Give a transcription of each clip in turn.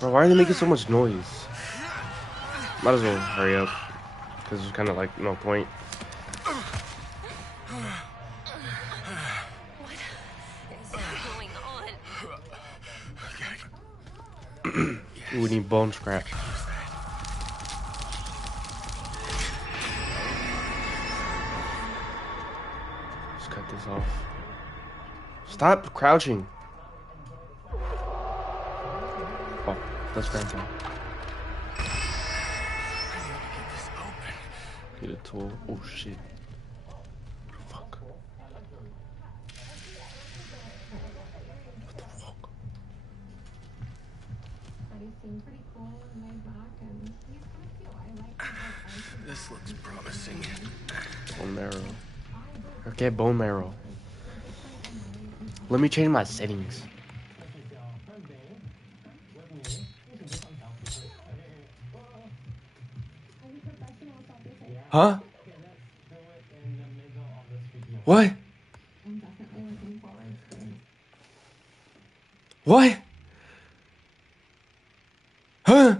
Bro, why are they making so much noise? Might as well hurry up. Because there's kind of like no point. What is going on? We need bone scrap. Let's cut this off. Stop crouching. Oh, that's grandpa. Get a tool. Oh shit. Fuck. What the fuck? This looks promising. Bone marrow. Okay, bone marrow. Let me change my settings. Huh? What? What? Huh?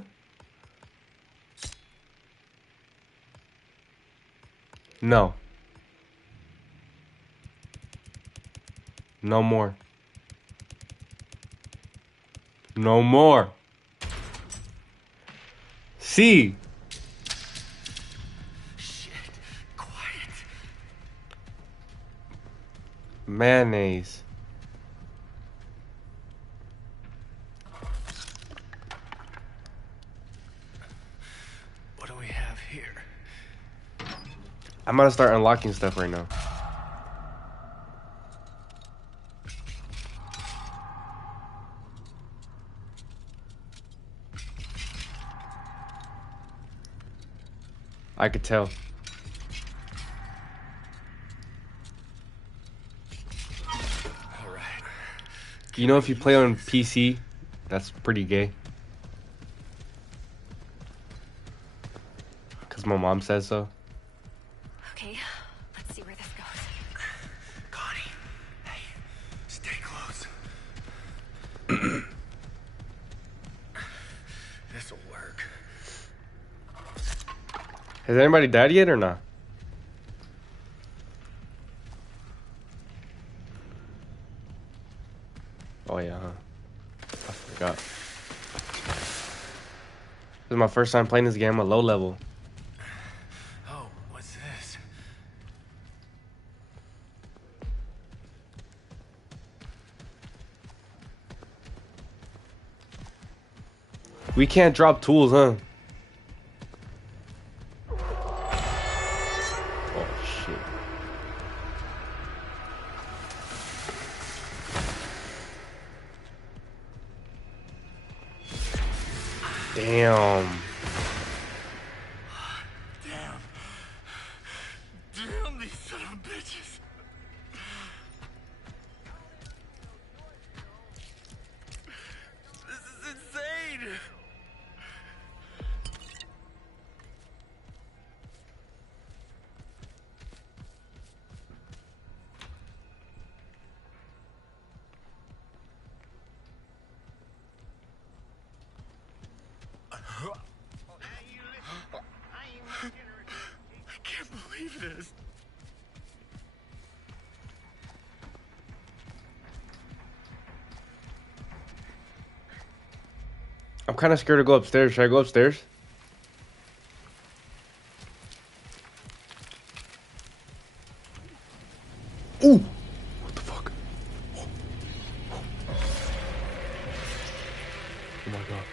No. No more. No more. See. Shit. Quiet. Mayonnaise. What do we have here? I'm gonna start unlocking stuff right now. I could tell. All right. You know, if you play on PC, that's pretty gay. Because my mom says so. Okay, let's see where this goes. Connie, hey, stay close. This'll work. Has anybody died yet or not? Oh yeah, huh? I forgot. This is my first time playing this game. I'm a low level. Oh, what's this? We can't drop tools, huh? Oh shit. Damn. Damn these son of bitches. This is insane. I can't believe this. I'm kind of scared to go upstairs. Should I go upstairs? Ooh! What the fuck? Oh my god.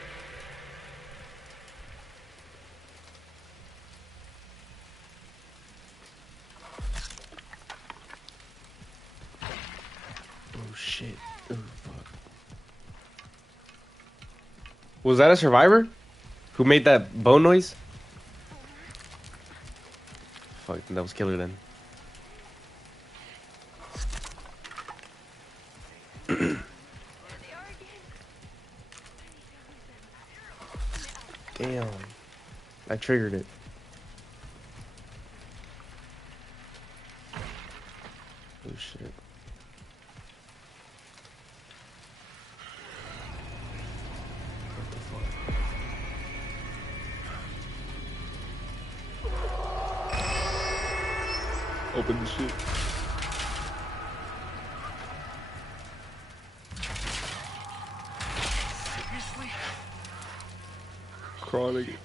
Oh shit. Oh fuck. Was that a survivor? Who made that bone noise? Fuck, that was killer then. Damn. I triggered it. Oh shit. What the fuck? Open the shit. Seriously? Crawling.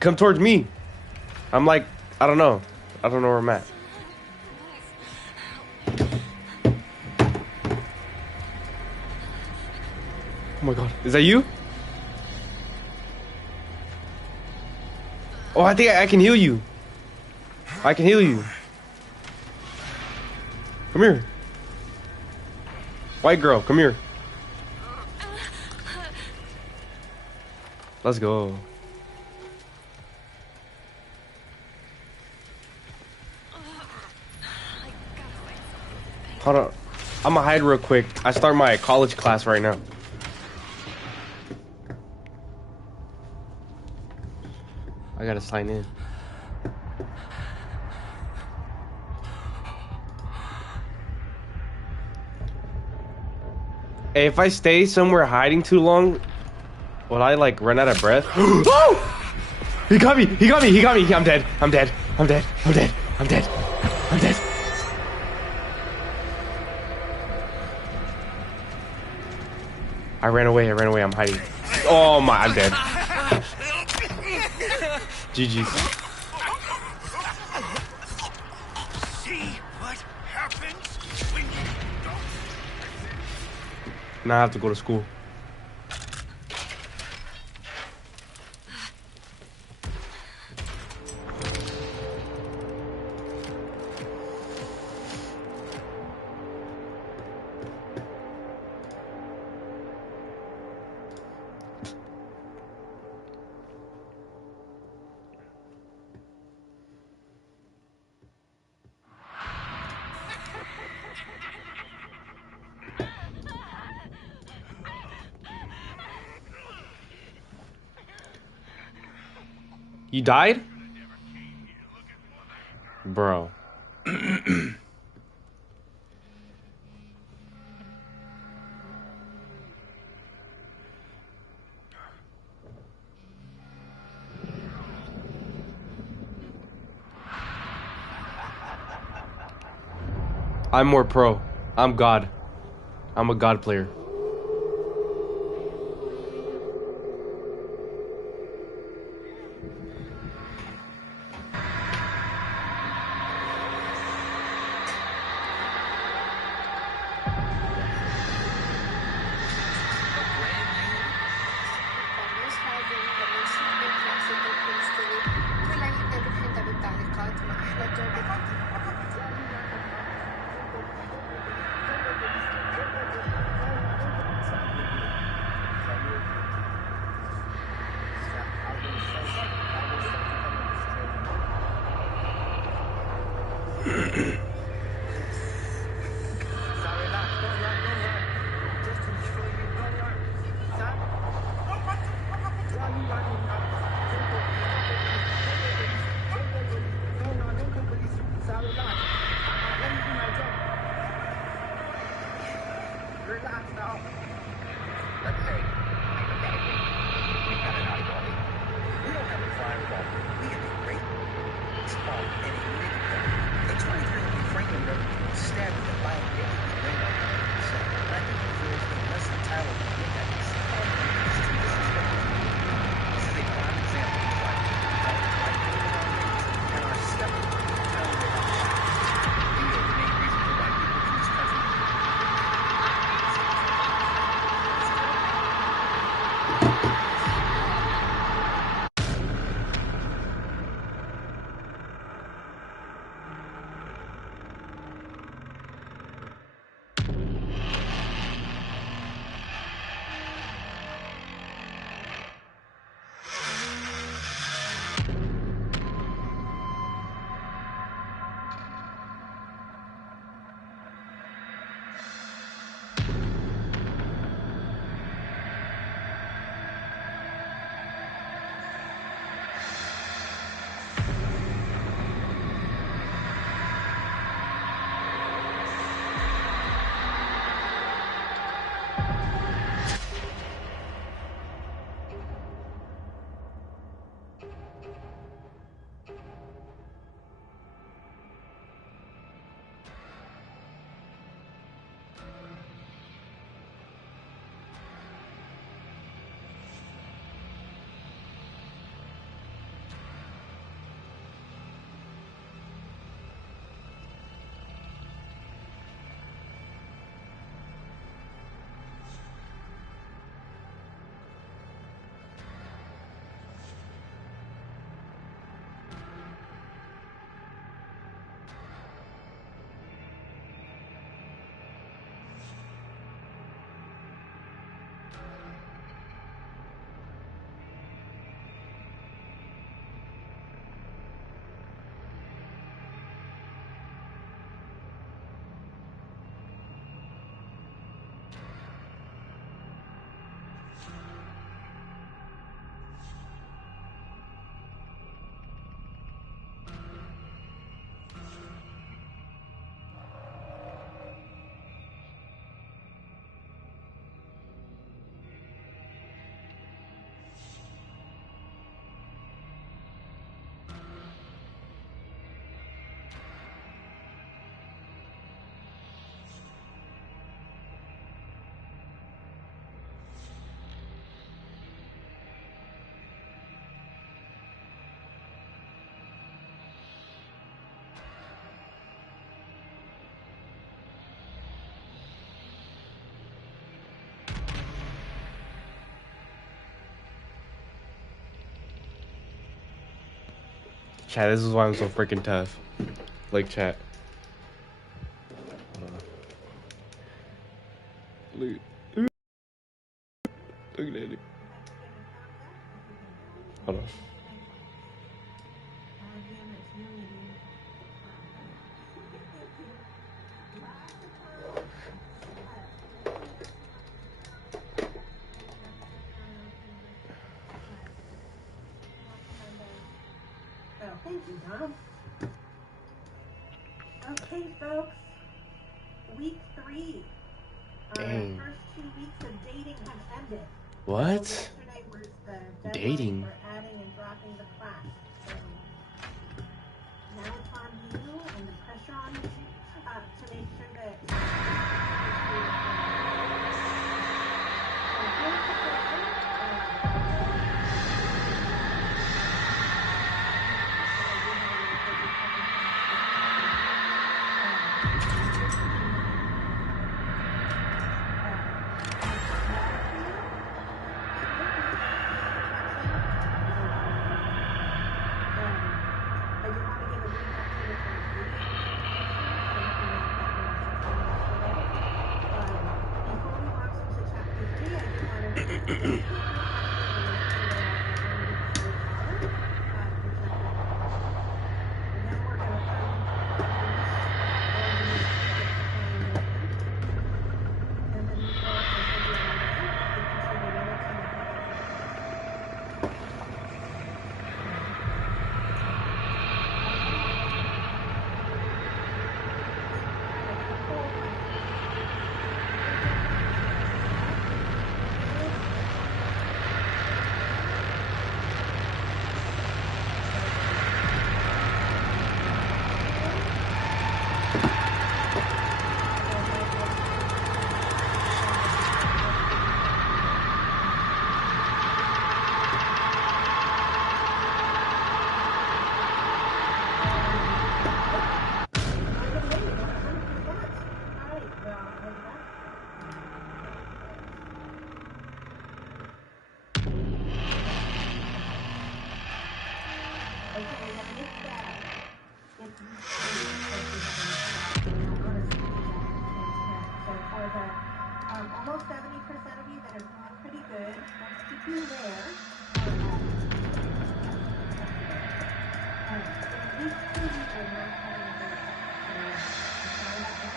Come towards me. I'm like, I don't know where I'm at. Oh my god, is that you? Oh, I think I can heal you. I can heal you. Come here. White girl, come here. Let's go. Hold on. I'm gonna hide real quick. I start my college class right now. I gotta sign in. Hey, if I stay somewhere hiding too long, will I like run out of breath? Oh! He got me! He got me! He got me! I'm dead! I'm dead! I'm dead! I'm dead! I'm dead! I'm dead! I ran away. I'm hiding. Oh my, I'm dead. GG's. See what happens when you don't. Now I have to go to school. You died? Bro. I'm more pro. I'm God. I'm a God player. Chat, this is why I'm so freaking tough. Like, chat. Look. Look at it. Hold on. Oh, thank you, Dom. Okay, folks. Week 3. Dang. Our first 2 weeks of dating have ended. What? Yesterday was the deadline Dating? for adding and dropping the class. So now it's on you and the pressure on you to make sure that so here's the almost 70% of you that are doing pretty good. Most of you there. In week 2, you will not have any breaks. So, sorry about that.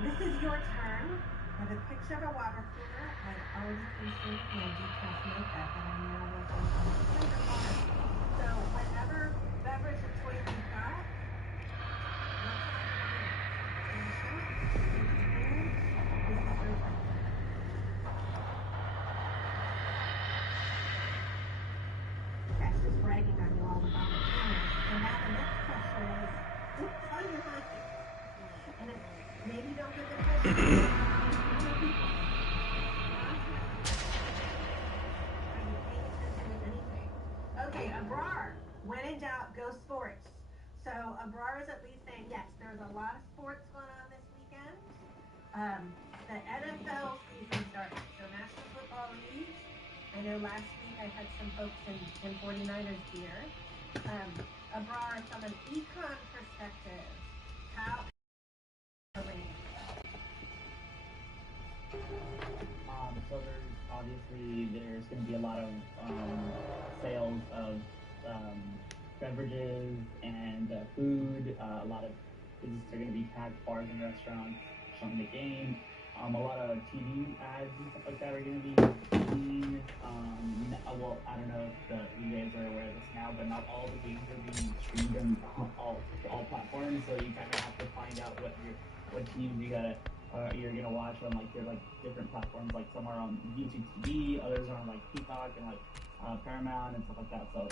This is your turn. I have a picture of a water cooler. I've already consumed my decaf mocha, but I now will go on the flavor bar. So whatever beverage of choice you've got, this is your turn. That's just bragging on you all about the camera. So now the next question is, what's on your mind? And it, maybe don't give the question. Okay, Abrar. When in doubt, go sports. So Abrar is at least saying, yes, there's a lot of sports going on this weekend. The NFL season started. So National Football League. I know last week I had some folks in 49ers gear. Abrar, from an econ perspective, how so there's going to be a lot of sales of beverages and food. A lot of businesses are going to be tagged, bars and restaurants showing the game. A lot of TV ads and stuff like that are going to be seen. Well, I don't know if you guys are aware of this now, but not all the games are being streamed on all platforms. So you kind of have to find out what teams you're gonna watch on like different platforms. Like some are on YouTube TV, others are on like Peacock and like Paramount and stuff like that. So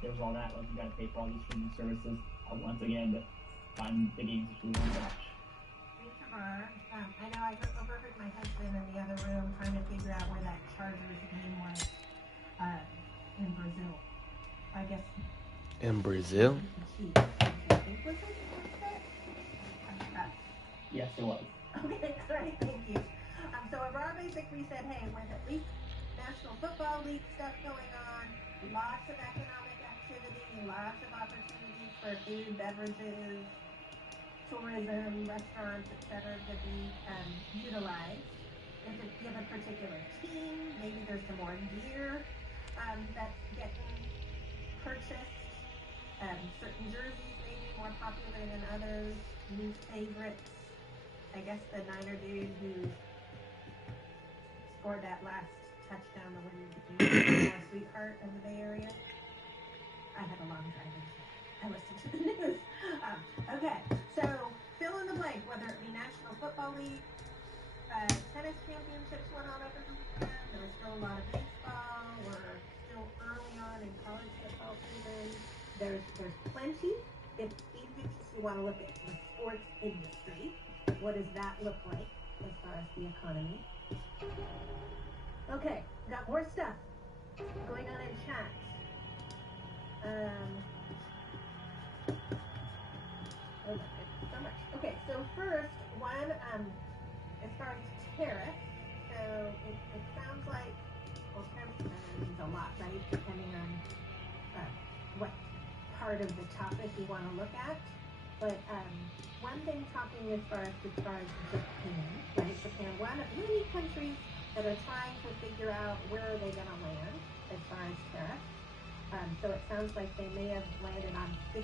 there's all that. Like you got to pay for all these streaming services once again to find the games that you want to watch. I know I overheard my husband in the other room trying to figure out where that Chargers game was in Brazil. I guess. In Brazil? Yes, it was. Okay, great, thank you. So Aurora basically said, hey, with at least National Football League stuff going on, lots of economic activity, lots of opportunities for food, beverages, tourism, restaurants, etc. to be utilized. If you have a particular team, maybe there's some more gear that's getting purchased. Certain jerseys may be more popular than others, new favorites. I guess the Niner dude who scored that last touchdown to win the game, more sweetheart of the Bay Area. I had a long drive in today. I listened to the news. Okay, so fill in the blank, whether it be National Football League, tennis championships went on over the weekend. There was still a lot of baseball. We're still early on in college football season. There's plenty. Even if you want to look at the sports industry, what does that look like as far as the economy? Okay, got more stuff going on in chat. Oh my goodness, so much. Okay, so first, one, as far as tariffs, so it sounds like, well, tariffs means a lot, right? Depending on what part of the topic you want to look at. But one thing talking as far as Japan, right? Japan, one of many countries that are trying to figure out where are they going to land as far as tariffs. So it sounds like they may have landed on 15%,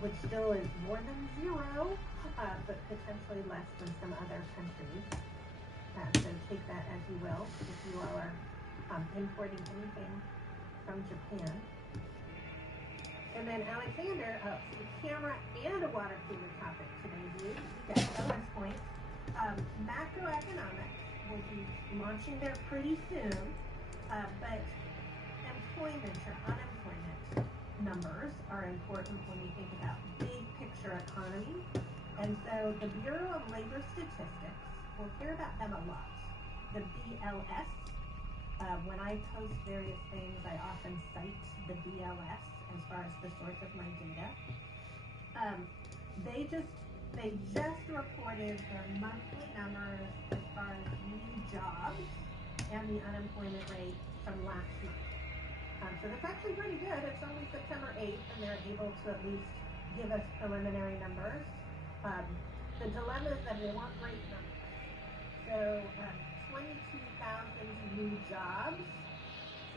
which still is more than zero, but potentially less than some other countries. So take that as you will if you all are importing anything from Japan. And then Alexander, camera and a water cooler topic today, dude. You got bonus points. Macroeconomics will be launching there pretty soon, but employment or unemployment numbers are important when you think about big picture economy. And so the Bureau of Labor Statistics, we'll hear about them a lot. The BLS, when I post various things, I often cite the BLS as far as the source of my data. They just reported their monthly numbers as far as new jobs and the unemployment rate from last month. So that's actually pretty good. It's only September 8th, and they're able to at least give us preliminary numbers. The dilemma is that they weren't great numbers. So 22,000 new jobs,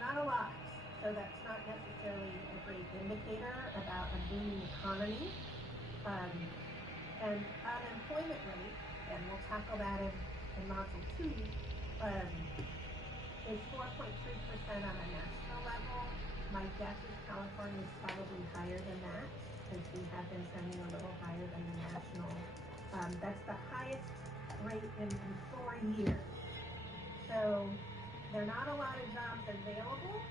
not a lot. So that's not necessarily a great indicator about a booming economy. And unemployment rate, and we'll tackle that in Module 2, is 4.3% on a national level. My guess is California is probably higher than that, because we have been trending a little higher than the national. That's the highest rate in 4 years. So there are not a lot of jobs available,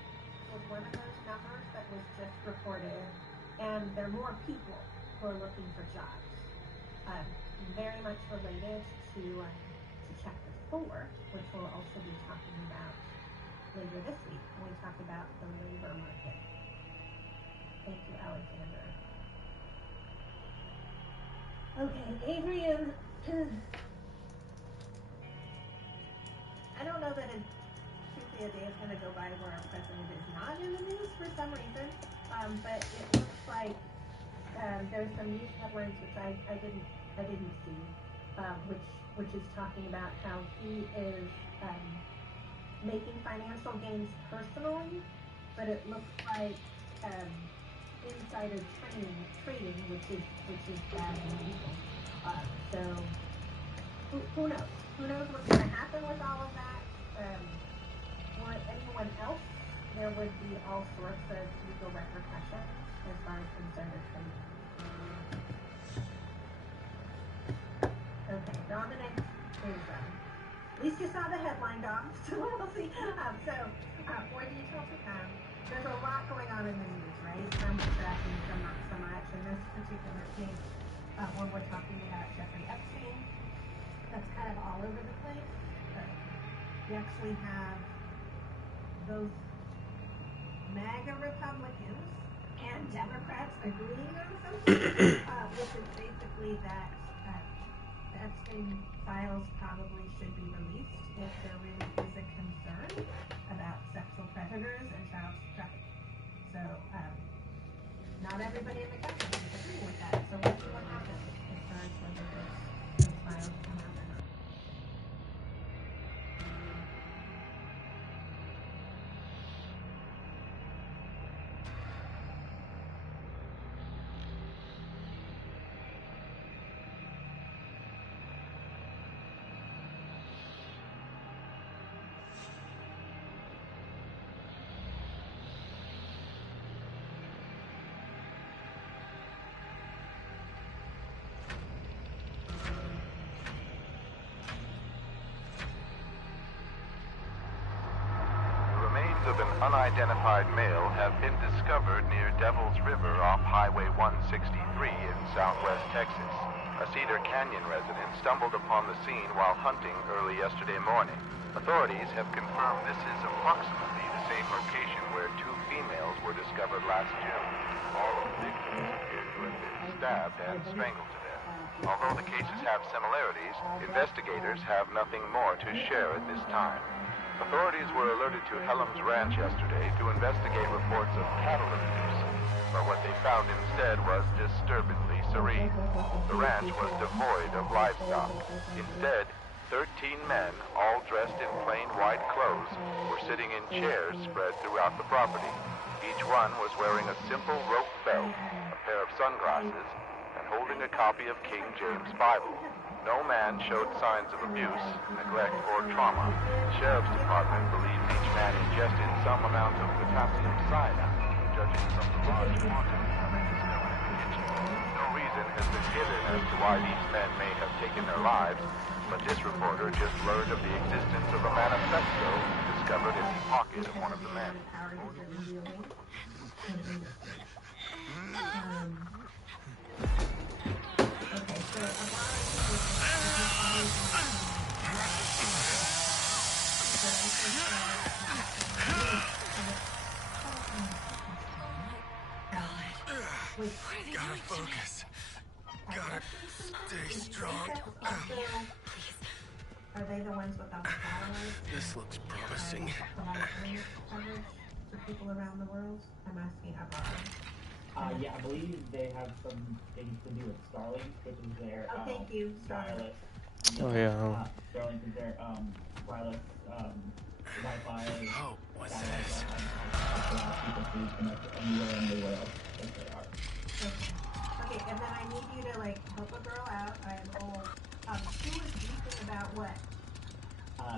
was one of those numbers that was just reported, and there are more people who are looking for jobs. Very much related to Chapter 4, which we'll also be talking about later this week when we talk about the labor market. Thank you, Alexander. Okay, Adrian. I don't know that truthfully a day is going to go by where our president is not in the news for some reason, but it looks like there's some news headlines which I didn't see, which is talking about how he is making financial gains personally but it looks like insider trading, which is bad and illegal. So who knows? Who knows what's going to happen with all of that? For anyone else, there would be all sorts of legal repercussions as far as insider trading. Okay, Dominic is, at least you saw the headline, Dom, so we'll see. More details to come. There's a lot going on in the news, right? Some we're tracking, some not so much. In this particular case, when we're talking about Jeffrey Epstein, that's kind of all over the place. You actually have both MAGA Republicans and Democrats agreeing on something, which is basically that the Epstein files probably should be released if there really is a concern about sexual predators and child trafficking. So, not everybody in the country is agreeing with that. So we'll see what happens as far as whether those files come out or not. Of an unidentified male have been discovered near Devil's River off Highway 163 in southwest Texas. A Cedar Canyon resident stumbled upon the scene while hunting early yesterday morning. Authorities have confirmed this is approximately the same location where two females were discovered last June. All of the victims appear to have been stabbed and strangled to death. Although the cases have similarities, investigators have nothing more to share at this time. Authorities were alerted to Helms Ranch yesterday to investigate reports of cattle abuse, but what they found instead was disturbingly serene. The ranch was devoid of livestock. Instead, 13 men, all dressed in plain white clothes, were sitting in chairs spread throughout the property. Each one was wearing a simple rope belt, a pair of sunglasses, and holding a copy of King James Bible. No man showed signs of abuse, neglect, or trauma. The Sheriff's Department believes each man ingested some amount of potassium cyanide, judging from the large quantities of it discovered in the kitchen. No reason has been given as to why these men may have taken their lives, but this reporter just learned of the existence of a manifesto discovered in the pocket of one of the men. Gotta focus. Gotta stay strong. Are they the ones without the flowers? This looks promising. Coverage for people around the world? I'm asking about. Yeah, I believe they have some things to do with Starlink, which is their thank you, wireless. Oh yeah. Starlink is their wireless Wi-Fi. Oh, what's satellite this? Wi-Fi. People to connect anywhere in the world as they are. Okay, and then I need you to help a girl out. I'm old. Who is beefing about what?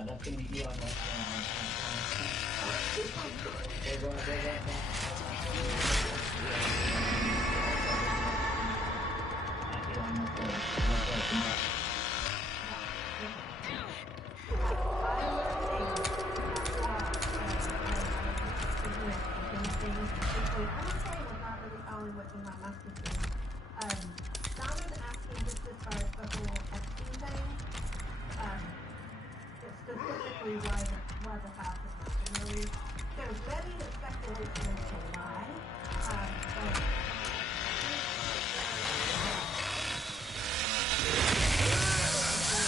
That's gonna be Elon Musk. What Elon Musk is doing. Donna's asking just as far as the whole Epstein thing, specifically why the house is not been released. There's many speculation as to why, but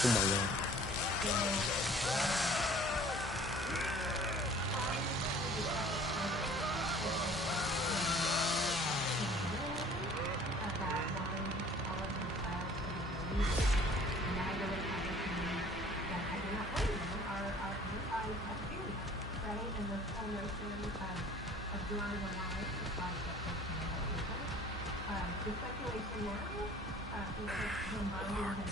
Oh my god. more than lies to cause that person to have people. The speculation now is that Jim Biden has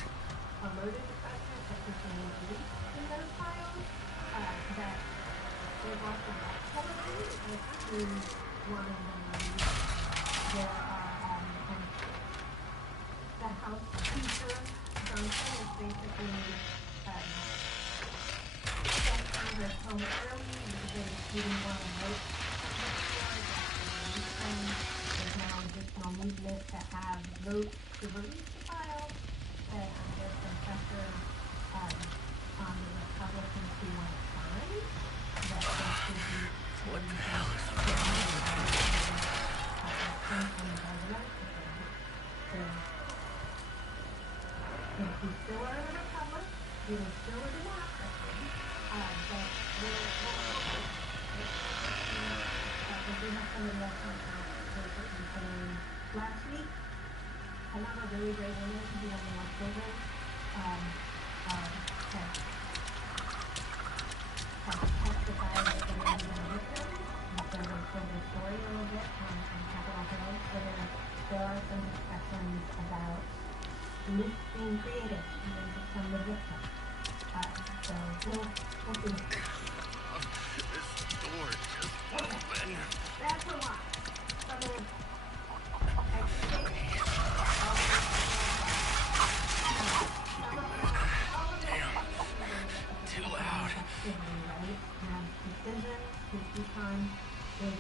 alerted the president that his name is in those files, that there's lots of activity, is one of the ways. There are, and the House Speaker Johnson is basically sent Congress home early because he didn't want to vote on the floor. There's now additional movement to have votes to release the file, and there's some pressure on the Republicans who want to sign that they should be. What the hell is we still are a republic, it is still a democracy, but we have somebody else on last week, another really great woman who on the October has testified that they have been victims, and so they told their story a little bit on Capitol Hill. So there are some discussions about myths being created and then become the victim. So we'll see. this door just open? That's a lot. Too loud. Decisions, safety time is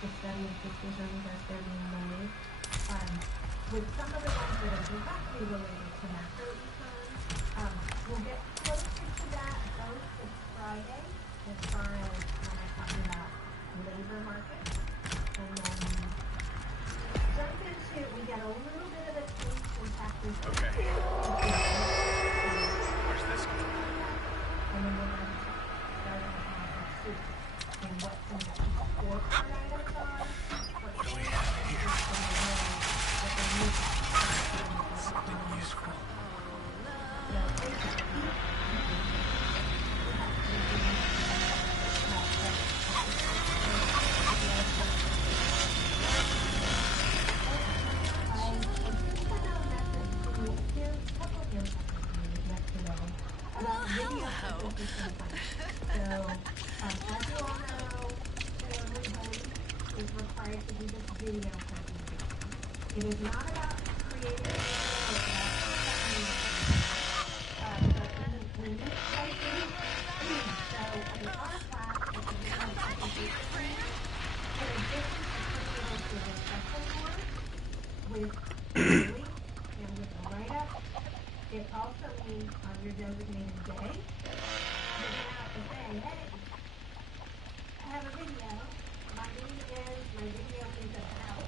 the study of decisions as they're being made. With some of the ones that are directly related to macroecon, we'll get closer to that both this Friday as far as when I'm talking about labor markets. And then jump into, we get a little bit of a taste in taxes. Okay. Where's this going? And then we're going to start on the soup and what some of the scorecard items are. What do we have here? Something useful. It is not about creating a with link and with a write-up. It also means on your designated day, you're going to have to say, hey, I have a video. My video is about.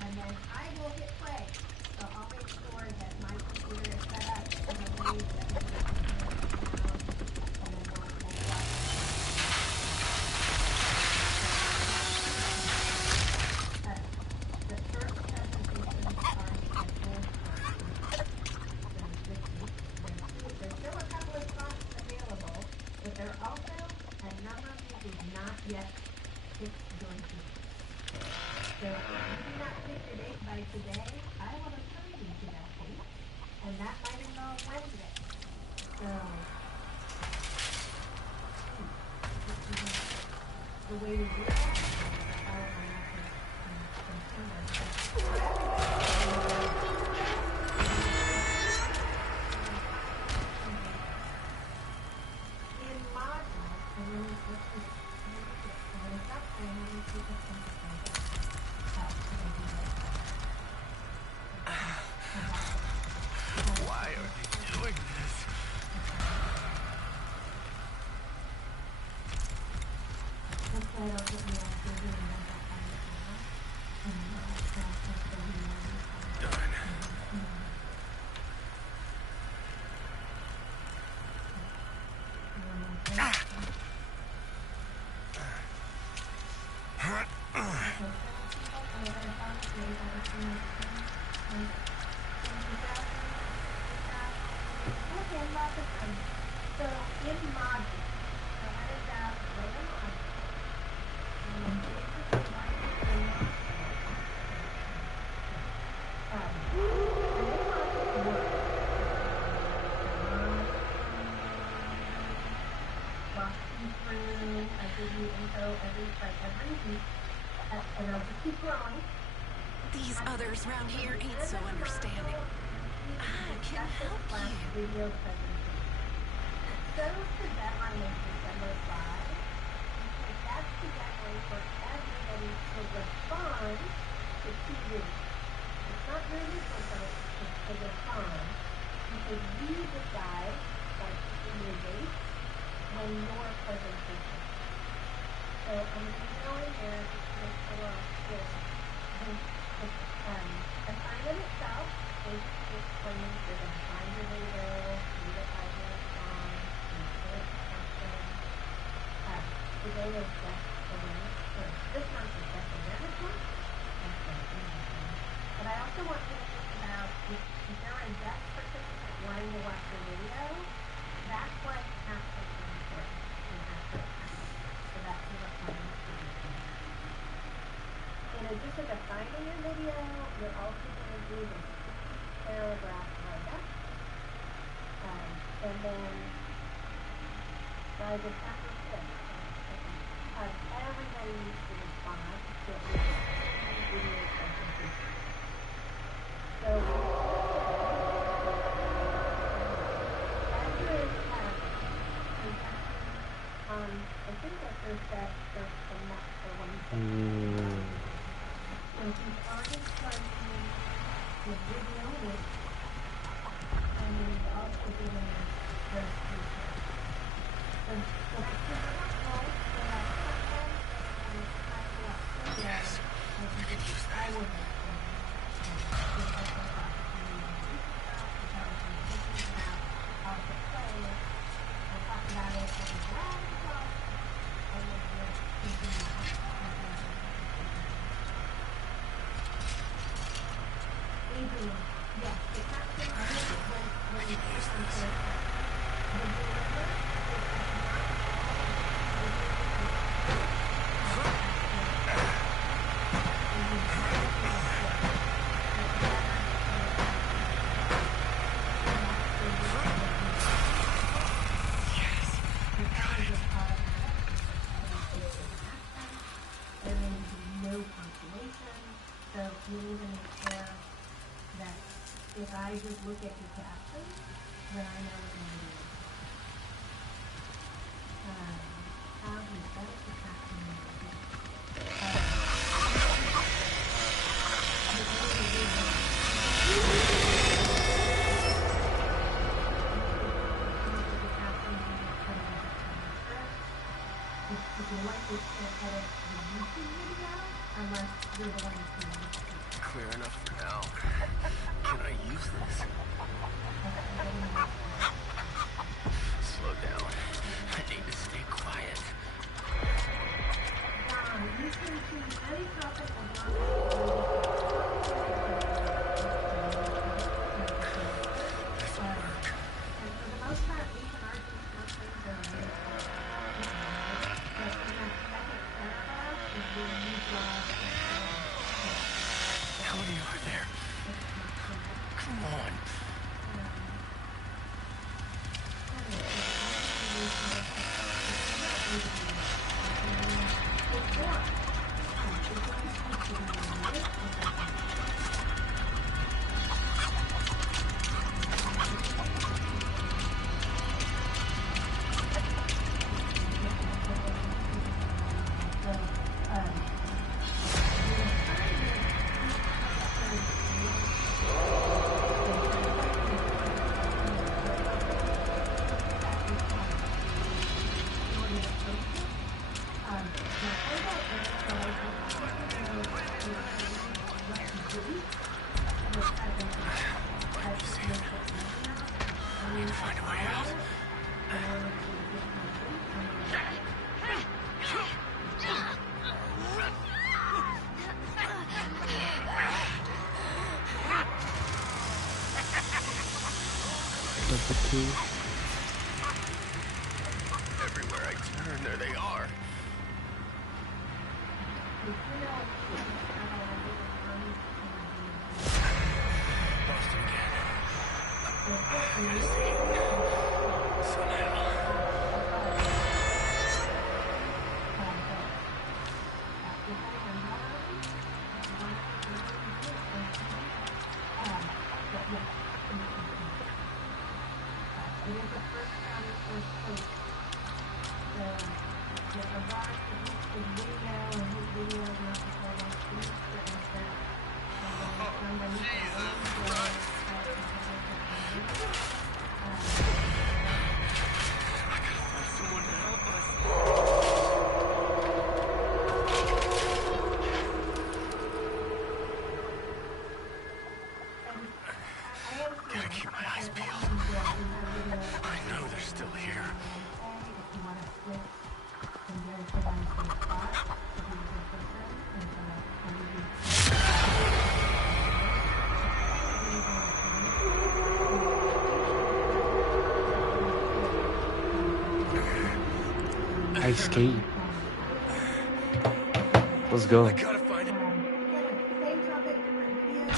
And then I will hit play. So I'll make sure that my computer is set up in a way that we can hear it sound, and then we'll watch it. The first presentations are scheduled there's still a couple of spots available, but there are also a number of you who've not yet picked your date. So if you do not pick your date by today, I will assign you to that date, and that might involve Wednesday. So the way to do that is follow my message in modules, and then let's just stop saying we keep it simple. Why are they doing this? So in modules, so what is that? just keep growing. These others around here ain't so understanding. I can help you. Video presentation. So the deadline is December 5. If that's the deadline for everybody to respond to TV. It's not your initial post, it's to respond. Because we decide by picking your dates when your presentation. So I'm going to go in there just to make sure we're all clear. The assignment itself is explaining you're going to find your video, read it 5 minutes long, insert captions. Today is Best Awareness, or this month is Best Awareness Month. But I also want you to think about if you're a deaf participant wanting to watch your video, that's why captions are important in accurate captions. So that's what I'm going to do. In addition to finding your video, you're also going to do the paragraph write-up. And then by December 5th, everybody needs to respond to at least 2 video presentations. So Ezra is I think that there's that the map for one. So he's already starting the video with, and he's also doing the speaker. So that's the control, so that's control, and it's kind of up. Yes, I could use that. If I just look at your captions, then I know what I'm doing. How do you set up the captions? If you like this to edit the YouTube video, unless you're the one who's doing it. Clear enough for now. Can I use this? Slow down. I need to stay quiet. You can choose any topic of and for the most part, we can argue something or but in that second paragraph is where you draw How many are there? Come on. Everywhere I turn, there they are. Lost him again. I gotta save him. Somehow. Gotta keep my eyes peeled. I know they're still here. I skate. Let's go. I gotta find it. Same topic, different videos.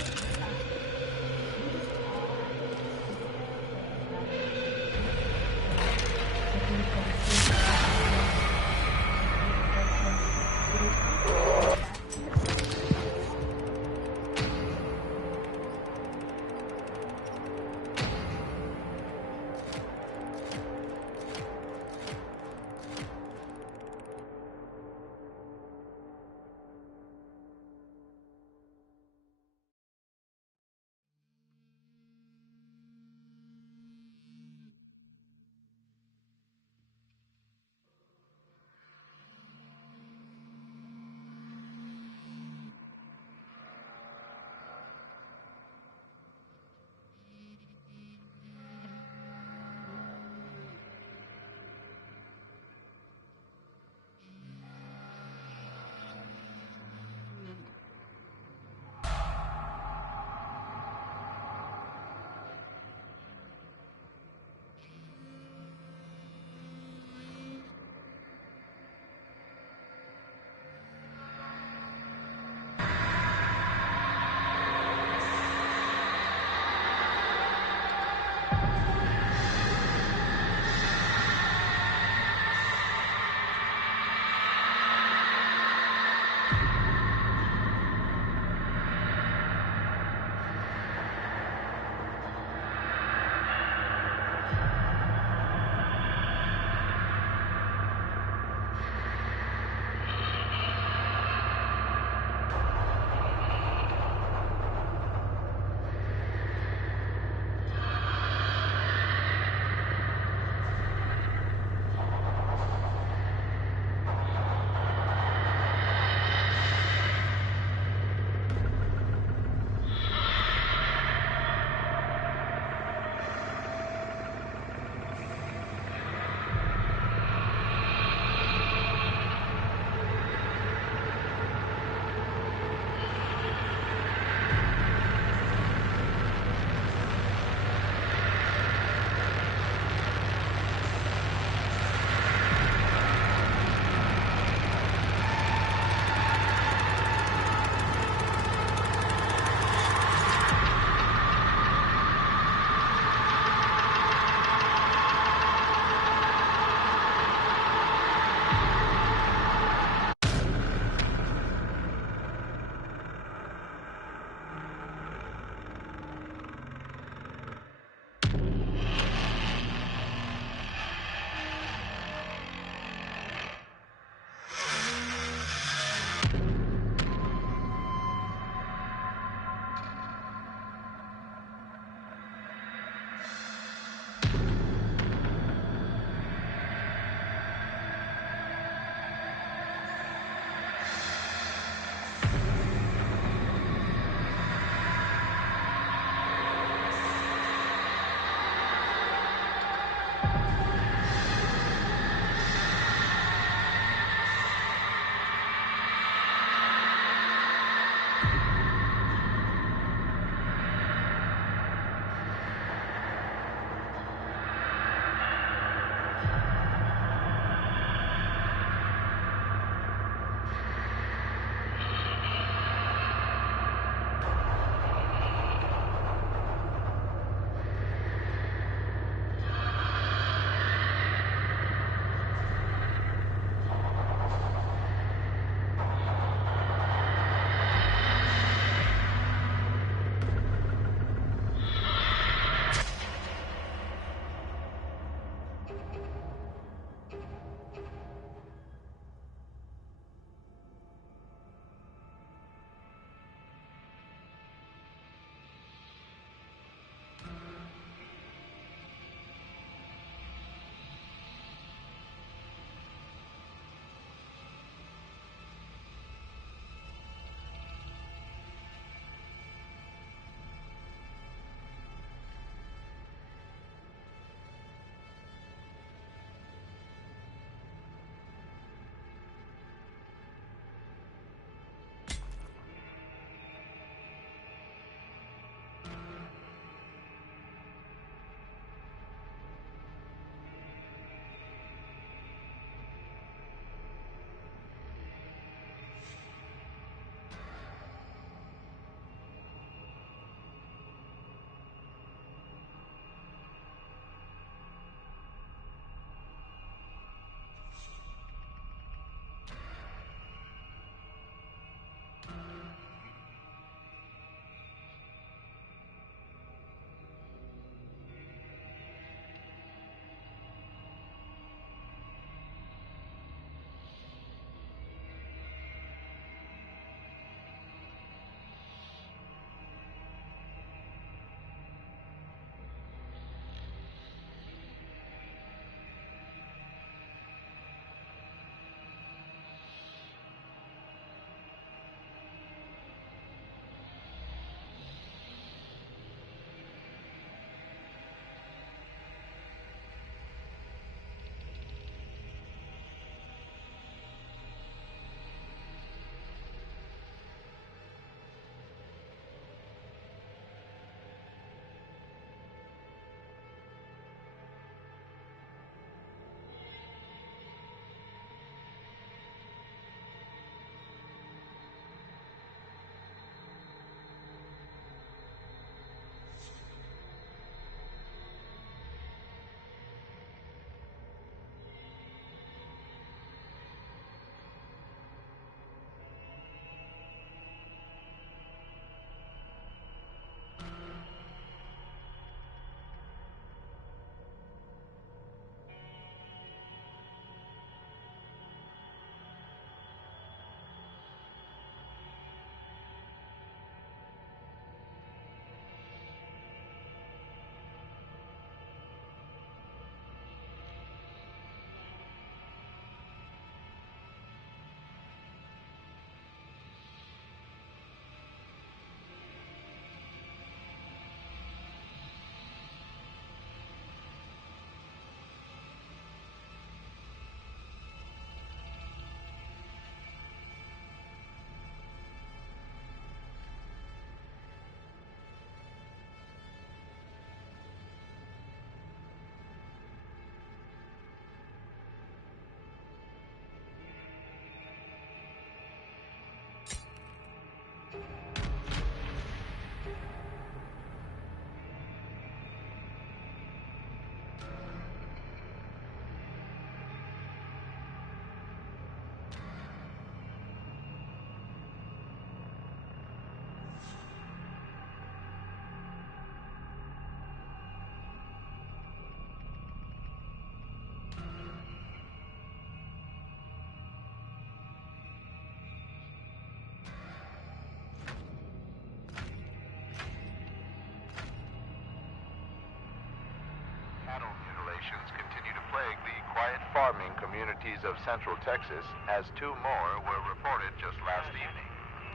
counties of central Texas, as 2 more were reported just last evening.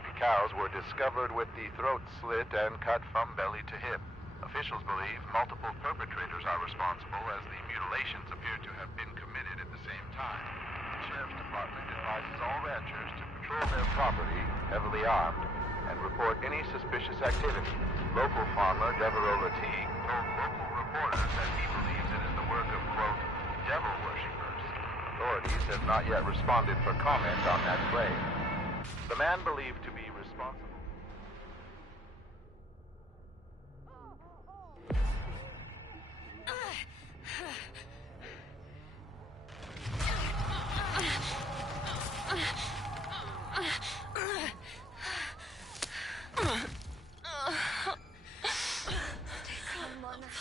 The cows were discovered with the throat slit and cut from belly to hip. Officials believe multiple perpetrators are responsible, as the mutilations appear to have been committed at the same time. The Sheriff's Department advises all ranchers to patrol their property, heavily armed, and report any suspicious activity. Local farmer Devereaux Lateague told local reporters that he believes it is the work of, quote, devil worshippers. Authorities have not yet responded for comment on that claim. The man believed to be responsible.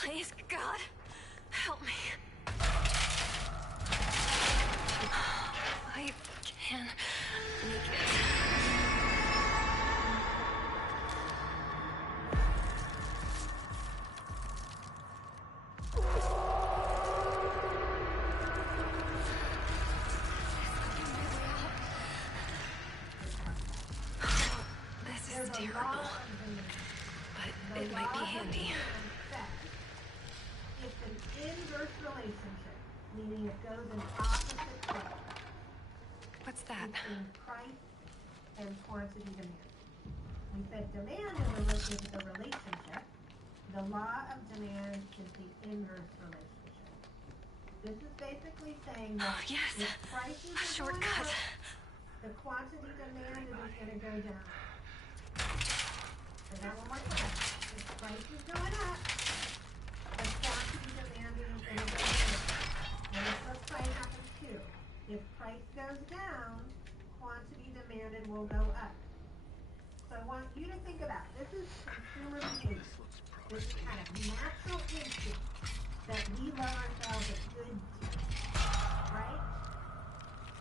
Please, God, help me. I can make it. This is terrible, but it might be handy. It's an inverse relationship, meaning it goes in opposite ways What's that? between price and quantity demand. We said demand is the relationship. The law of demand is the inverse relationship. This is basically saying that Yes, if prices are shortcut. going up, the quantity demanded is going to go down. Say that one more time. If price is going up, the quantity demanded is going to go down. And this looks like it happens too. If price goes down, quantity demanded will go up. So I want you to think about, this is consumer behavior. This is kind of natural instinct that we love ourselves a good deal, right?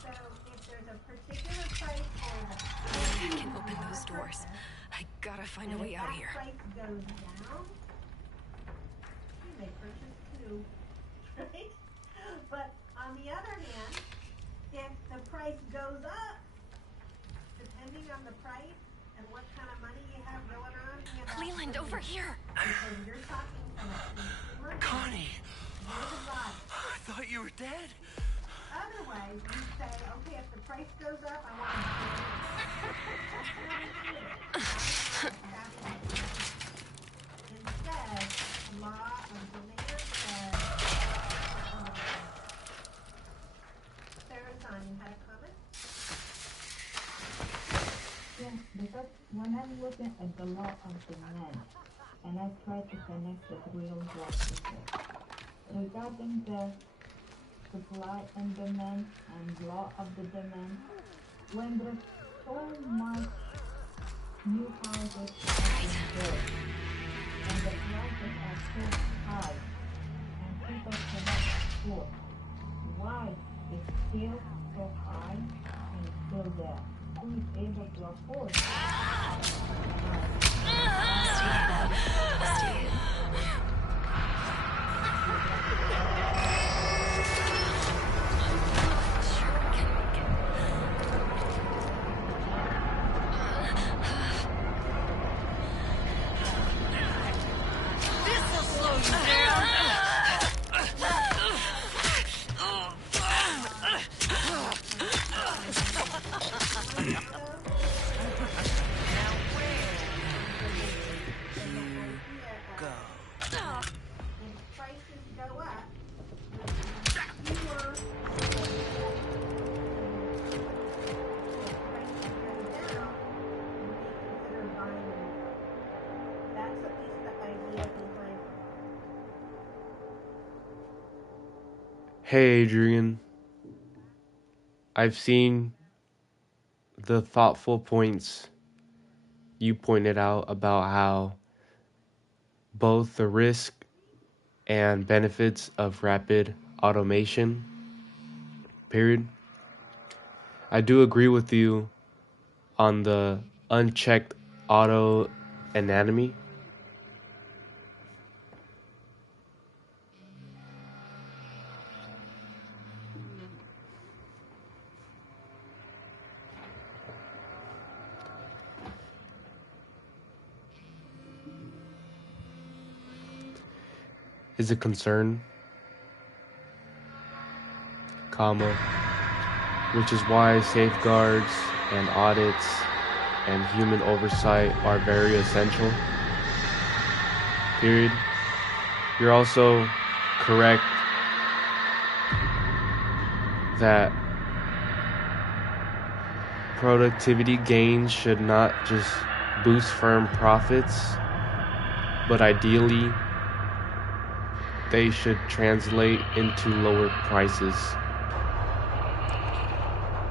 So if there's a particular price for I can open those doors. I gotta find a way out here. If that price goes down, you may purchase too, right? But on the other hand, if the price goes up, depending on the price and what kind of money you have going on, Leland, over here. because you're talking from a consumer. Connie, You're the buyer. I thought you were dead. Otherwise, you say, okay, if the price goes up, I want to Instead, law of demand says, Sarah's on, you had a comment? Yes, because when I'm looking at the law of demand, and I try to connect with real life people, regarding the supply and demand and law of the demand, when there's so much new houses being built, and the prices are so high, and people cannot afford, why is still so high and still there? Who is able to afford? If prices go up, fewer prices go down, you may consider buying more. That's at least the idea behind it. Hey, Adrian. I've seen the thoughtful points you pointed out about how both the risk and benefits of rapid automation, period. I do agree with you on the unchecked auto anatomy. is a concern, comma, which is why safeguards and audits and human oversight are very essential, period. You're also correct that productivity gains should not just boost firm profits, but ideally they should translate into lower prices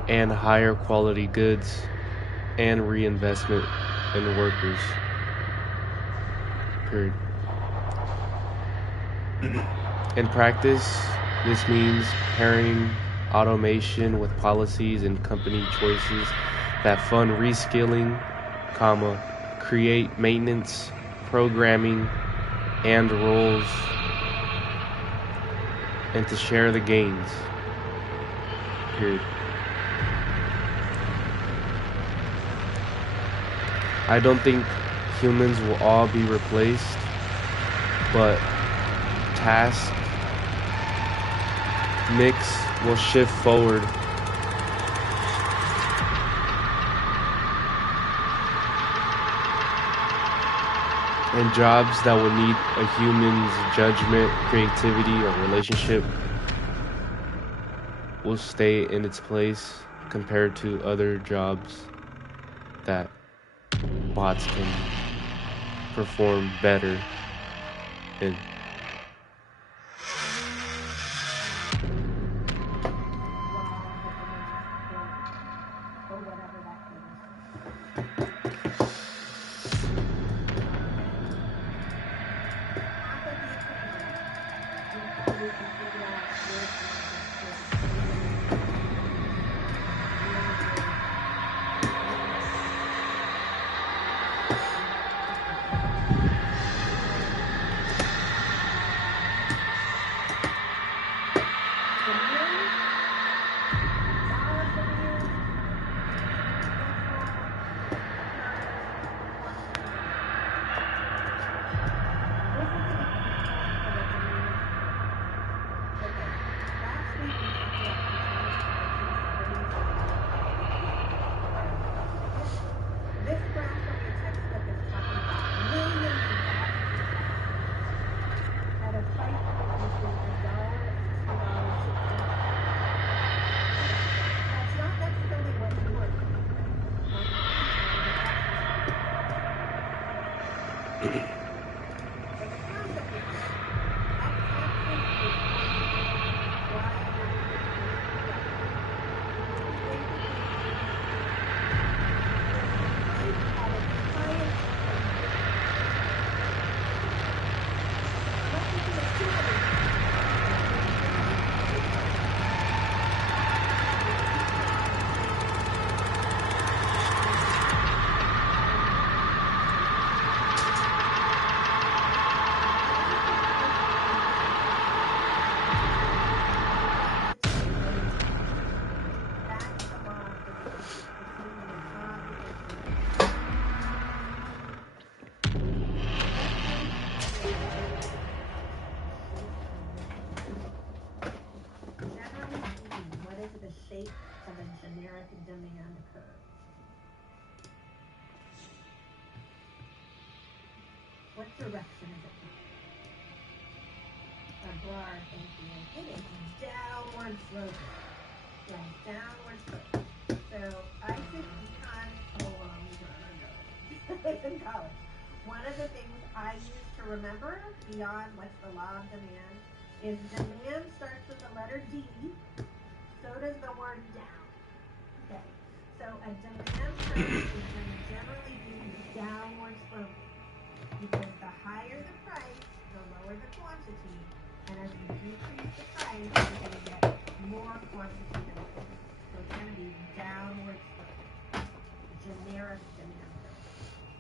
and higher quality goods and reinvestment in workers, period. In practice, this means pairing automation with policies and company choices that fund reskilling, comma, create maintenance, programming, and roles, and to share the gains, period. I don't think humans will all be replaced, but task mix will shift forward. And jobs that will need a human's judgment, creativity, or relationship will stay in its place compared to other jobs that bots can perform better in. Or whatever that means. Half of the equipment we can figure out where it's going This graph from your textbook is talking about millions and thousands of jobs at a price point between $1 and $2.60. That's not necessarily what's worth, but the concept is there. X-axis is quantity, y-axis is price. The shape of a generic demand curve. What direction is it going? Broad, thank you. It is downward sloping. Yeah, downward sloping. So I took econ a long time ago in college. One of the things I used to remember beyond what's the law of demand is demand starts with the letter D. So does the word down. Okay. So a demand curve is going to generally be downward sloping because the higher the price, the lower the quantity, and as you decrease the price, you're going to get more quantity demand. So it's going to be downward sloping. Generic demand curve.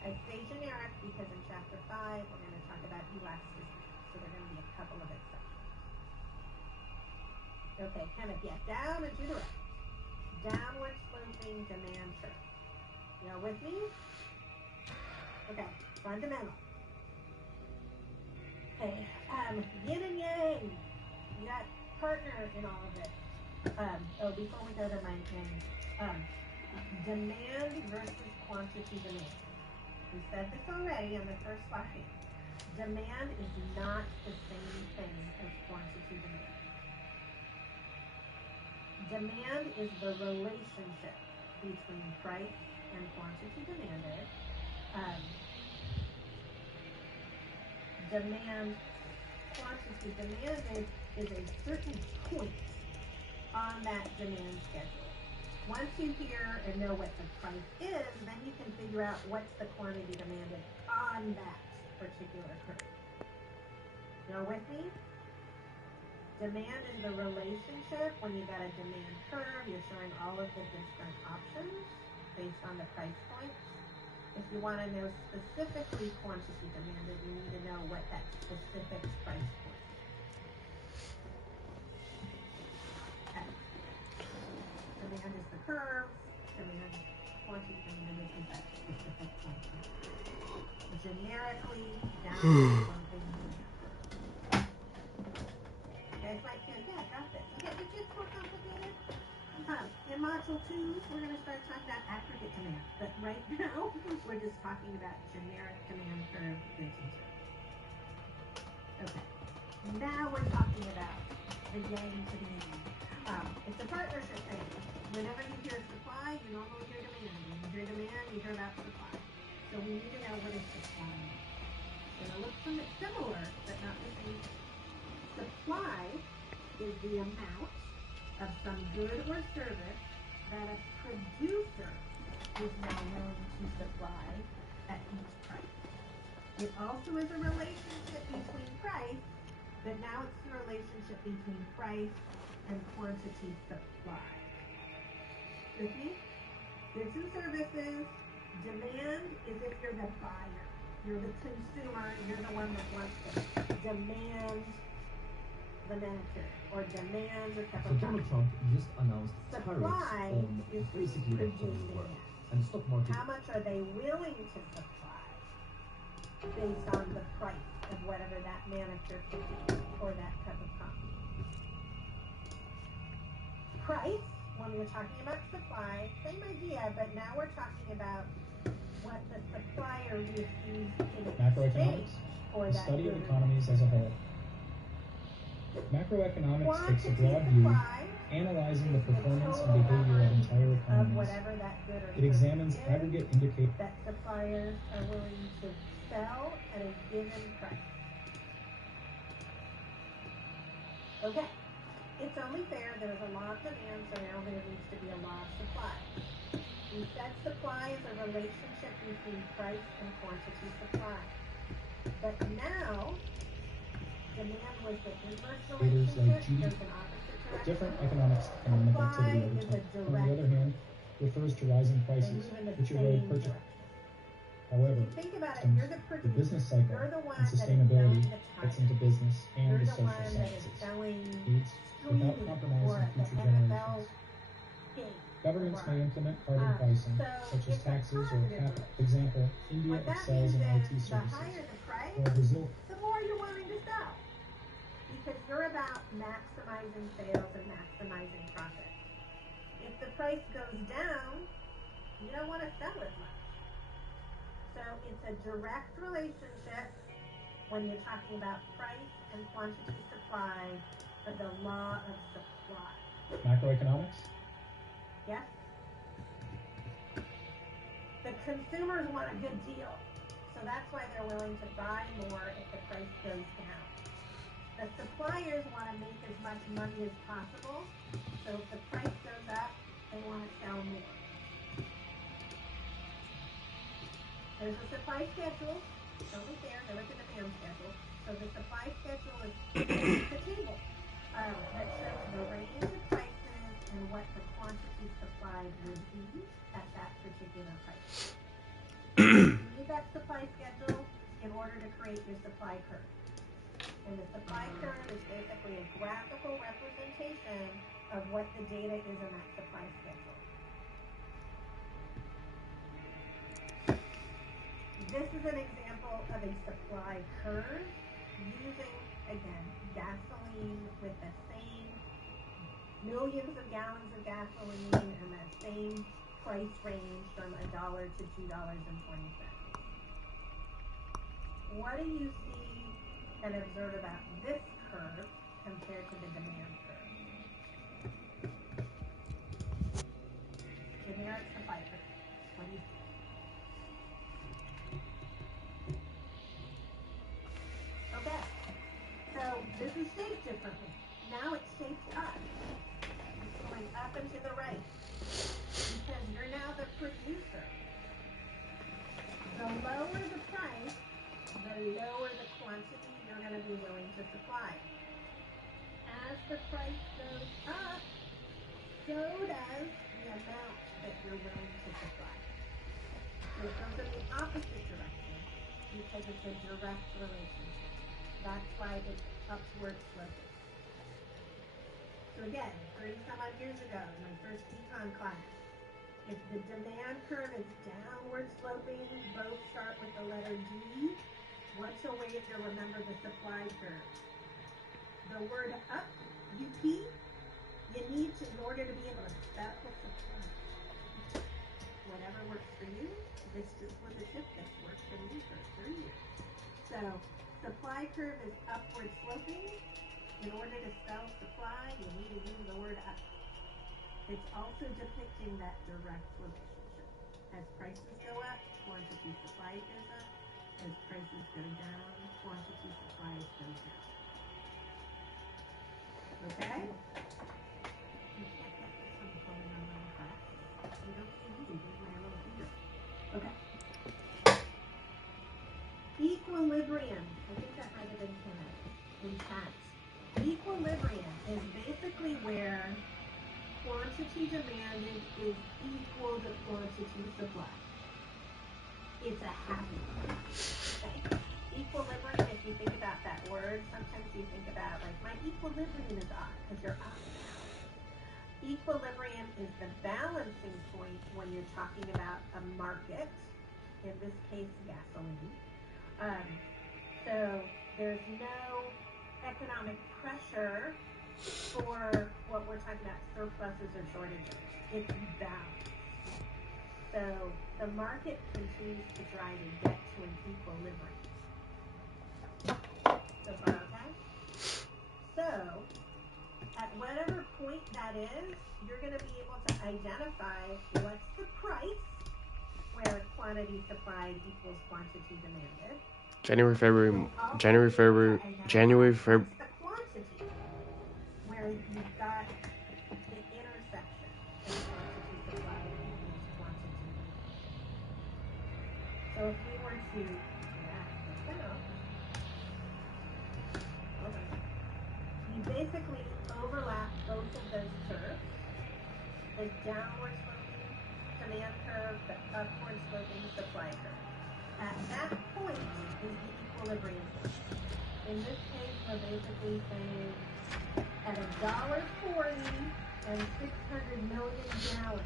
I say generic because in chapter 5 we're going to talk about elasticity. So there are going to be a couple of exceptions. Okay, Kenneth, yeah, down and to the right. Downward sloping demand curve. Y'all with me? Okay, fundamental. Okay, Yin and yang. You got partner in all of this. Before we go to my yang, demand versus quantity demand. We said this already on the first slide. Demand is not the same thing as quantity demand. Demand is the relationship between price and quantity demanded. Quantity demanded is a certain point on that demand schedule. Once you hear and know what the price is, then you can figure out what's the quantity demanded on that particular curve. Y'all with me? Demand is the relationship. When you got a demand curve, you're showing all of the different options based on the price points. If you want to know specifically quantity demanded, you need to know what that specific price point is. Okay. Demand is the curve. Quantity demanded is that specific point. Generically, down to something new. You guys might feel, yeah, I got this. Okay, it gets more complicated. In module 2, we're going to start talking about aggregate demand. But right now, we're just talking about generic demand curve goods and services. Okay. Now we're talking about the yang to the yin. It's a partnership thing. Whenever you hear supply, you normally hear demand. When you hear demand, you hear about supply. So we need to know what is supply. It's going to look similar, but not the same thing. Supply is the amount of some good or service that a producer is now willing to supply at each price. It also is a relationship between price, but now it's the relationship between price and quantity supply. With me? Goods and services, demand is if you're the buyer, you're the consumer, you're the one that wants to demand the manicure or demand a cup of Donald coffee. Trump just announced Supply tariffs on is basically the whole producing world. that. And the stock market. How much are they willing to supply based on the price of whatever that manicure could be or that cup of coffee? Price, when we're talking about supply, same idea, but now we're talking about what the supplier receives in exchange for the that study of good or economies as a whole. Macroeconomics takes a broad view, analyzing the performance and behavior of entire economies. It examines aggregate indicators that suppliers are willing to sell at a given price. Okay, it's only fair. There is a law of demand, so now there needs to be a law of supply. We said supply is a relationship between price and quantity supply. But now, demand was the inverse relationship. like GDP. There's an opposite direction. Different economics economic activity over Supply is a time. On the other hand, refers to rising They prices, move in the which same erode purchase. direction. However, If you think about it, since you're the producer. the business cycle You're the one and that is sustainability selling the gets tire. into business and You're the the social one that is sciences selling needs without streaming compromising or the future NFL generations. game. Governments or- may implement carbon pricing, so such as it's a taxes or positive cap. relationship. Example, India What that excels means in is IT the services, higher the price, while Brazil the more you're willing to sell. Because you're about maximizing sales and maximizing profit. If the price goes down, you don't want to sell as much. So it's a direct relationship when you're talking about price and quantity supply for the law of supply. macroeconomics. Yes? The consumers want a good deal. So that's why they're willing to buy more if the price goes down. The suppliers want to make as much money as possible. So if the price goes up, they want to sell more. There's a supply schedule. Totally fair. There was a demand schedule. So the supply schedule is the table that shows the range of prices and what the quantity supplied would be at that particular price. You need that supply schedule in order to create your supply curve. And the supply curve is basically a graphical representation of what the data is in that supply schedule. This is an example of a supply curve. using, again, gasoline with the same millions of gallons of gasoline and the same price range from $1 to $2.20. What do you see and observe about this curve compared to the demand curve? Generic supply curve. What do you see? Okay. So this is shaped differently. Now it's shaped up. It's going up and to the right. Because you're now the producer. The lower the price, the lower the quantity you're going to be willing to supply. As the price goes up, so does the amount that you're willing to supply. So it goes in the opposite direction because it's a direct relationship. That's why it's upward sloping. So again, 30 some odd years ago, in my first econ class, if the demand curve is downward sloping, both start with the letter D, what's a way to remember the supply curve? The word up, UP, you need to, in order to be able to spell supply. Whatever works for you, this just was a tip that's worked for me for 30 years. So, supply curve is upward sloping. In order to spell supply, you need to use the word up. It's also depicting that direct relationship. As prices go up, quantity supplied goes up. As prices go down, quantity supplied goes down. Okay? You don't see me using my little finger. Okay. Equilibrium. I think that might have been Kenneth in chat. Equilibrium is basically where quantity demanded is equal to quantity supplied. It's a happy place. Okay? Equilibrium, if you think about that word, sometimes you think about, like, my equilibrium is off because you're up and down. Equilibrium is the balancing point when you're talking about a market, in this case, gasoline. So there's no economic pressure for what we're talking about, surpluses or shortages. It's balanced. So the market continues to try to get to an equilibrium. So far, okay? So at whatever point that is, you're going to be able to identify what's the price, where quantity supplied equals quantity demanded. January, February, What's the quantity, where you've got the intersection of quantity supplied equals quantity demanded. So if we were to graph this out, you basically overlap both of those curves, the downward sloping demand curve, the upward sloping supply curve. At that point is the equilibrium point. In this case, we're basically saying at $1.40 and 600 million gallons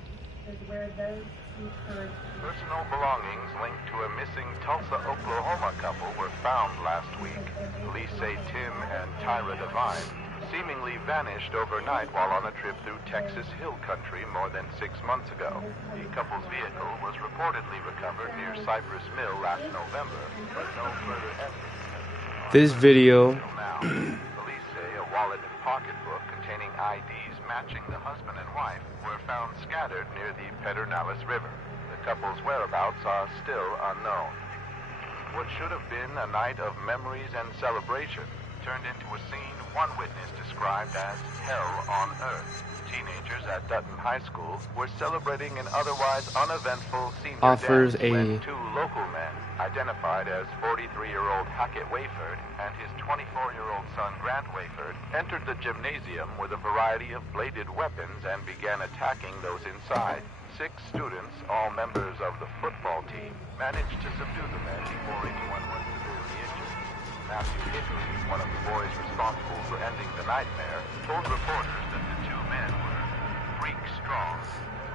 is where those two curves meet. Personal belongings linked to a missing Tulsa, Oklahoma couple were found last week. Police say Tim and Tyra Devine seemingly vanished overnight while on a trip through Texas Hill Country more than 6 months ago. The couple's vehicle was reportedly recovered near Cypress Mill last November, but no further evidence. This video. Police say a wallet and pocketbook containing IDs matching the husband and wife were found scattered near the Pedernales River. The couple's whereabouts are still unknown. What should have been a night of memories and celebration turned into a scene one witness described as hell on earth. Teenagers at Dutton High School were celebrating an otherwise uneventful senior dance when two local men, identified as 43-year-old Hackett Wayford and his 24-year-old son Grant Wayford, entered the gymnasium with a variety of bladed weapons and began attacking those inside. 6 students, all members of the football team, managed to subdue the men before anyone was severely injured. Matthew Hickory, one of the boys responsible for ending the nightmare, told reporters that the 2 men were freak strong,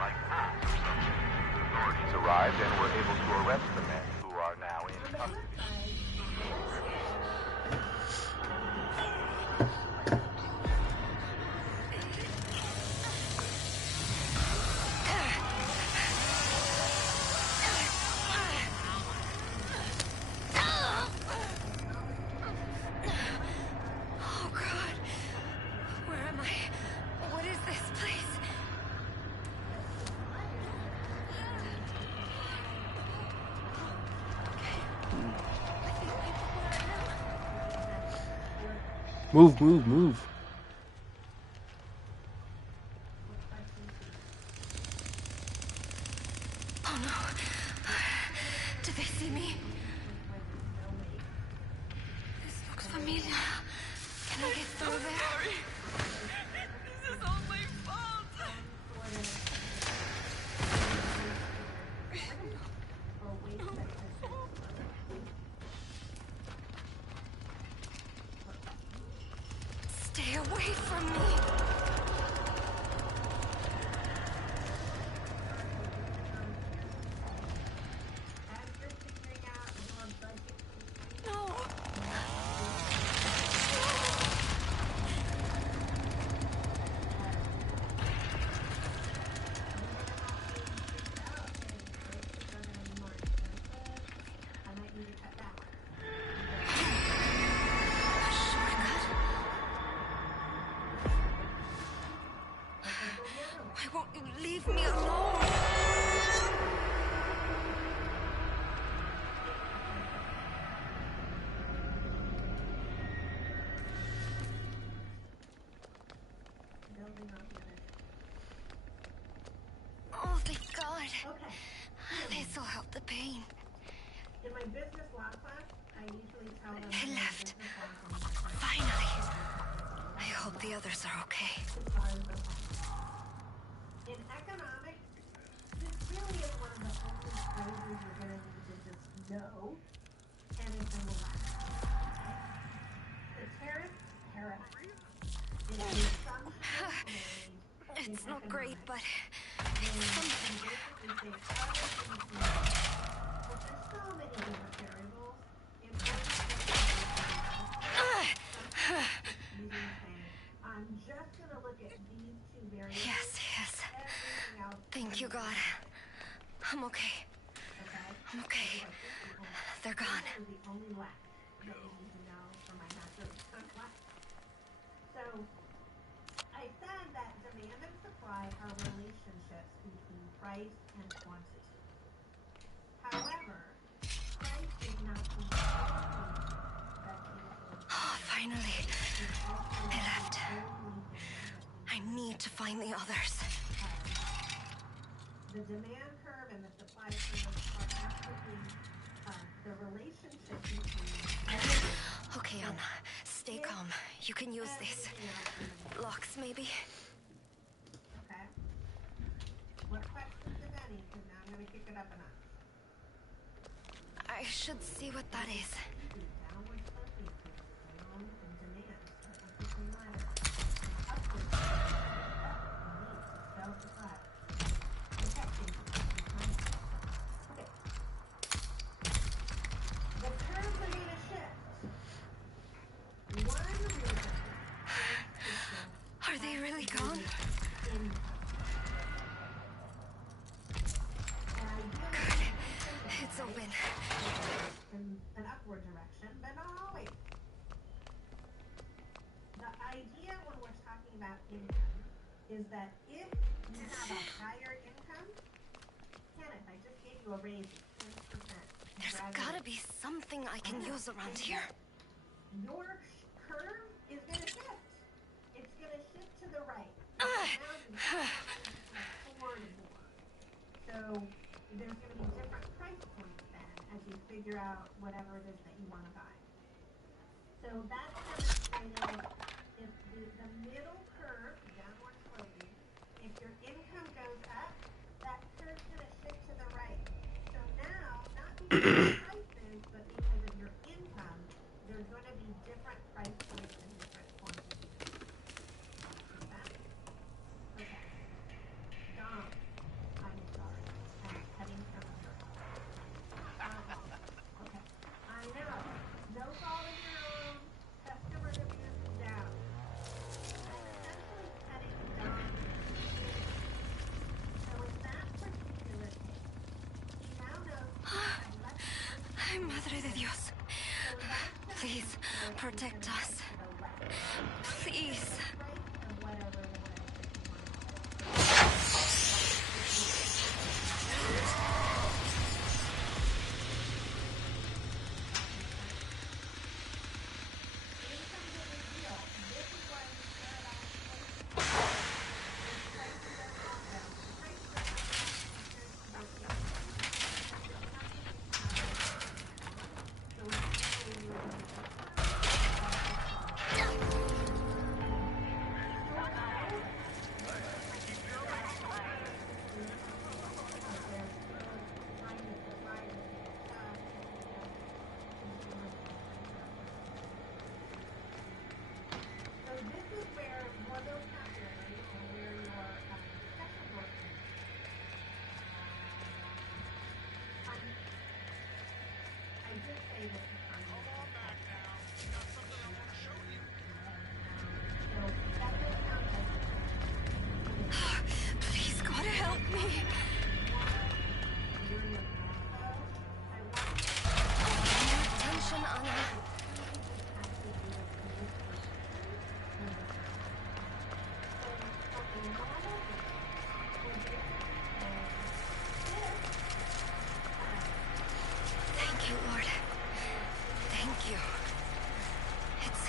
like bulls or something. Authorities arrived and were able to arrest the men, who are now in custody. Move, move, move. Oh no. Did they see me? This looks familiar. Can I get through there? Sorry. This is all my fault. Stay away from me. No. Why won't you leave me alone? Oh, thank God. This'll help the pain. In my business law class, I usually tell them He left. Finally. I hope the others are okay. in economics, this really is one of the only phrases you're going to need to just know, and it's in the last. The tariff. It is some It's not great, but There's so many different variables. I'm just going to look at these two variables. Yes. Thank you, God. I'm okay. I'm okay. They're gone. The only lack that you need to know for my master class. So, I said that demand and supply are relationships between price and quantity. However, price is not the only that Oh, finally. They left. I need to find the others. The demand curve and the supply curve are actually the relationship between. Okay, Anna. Stay calm. You can use this. Locks, maybe? Okay. What questions, if any? Because now I'm going to kick it up a notch. I should see what that is. Downward sloping down and demand. Upward self-supply. The curves are going to shift. One reason Are they really gone? Good. It's open. in an upward direction, but not always. The idea when we're talking about income is that if you have a higher income, Kenneth, I just gave you a raise of 10%. There's gotta be something I can use around here. Your curve is going to shift. It's going to shift to the right. Now you can afford more. So there's going to be different price points then as you figure out whatever it is that you want to buy. So that's demonstrated if the middle curve, downward sloping, if your income goes up, that curve's going to shift to the right. So now, not because of prices, but because of your income, there's going to be different price points and different quantities. See that? Okay. Dom, I'm sorry. I'm cutting from her. Okay. I know. No fault of your own. Customer reviews down. I'm essentially cutting Dom. So in that particular case, he now knows I've left Ay, Madre de Dios. Please, protect us. Please.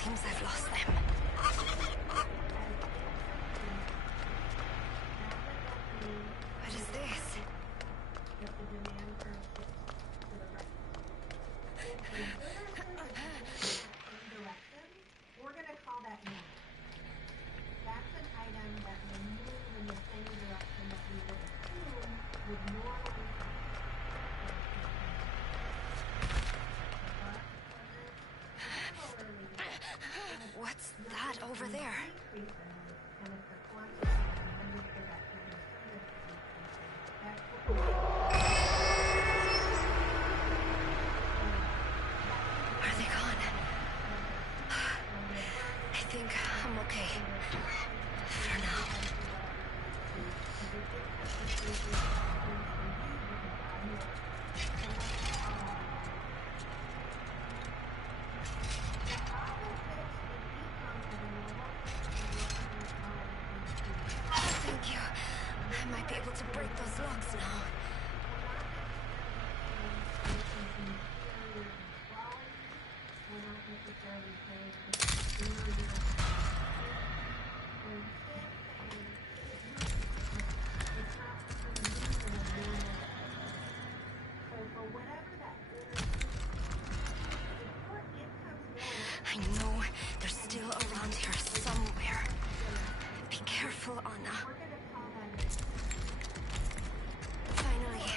Seems I've lost them. What is this? We're going to call that normal. That's an item that will move in the same direction that we would assume would normally happen. What's that over there? Are they gone? I think I'm okay. For now. Thank you. I might be able to break those locks now. I know they're still around here somewhere. Be careful, Anna. Finally.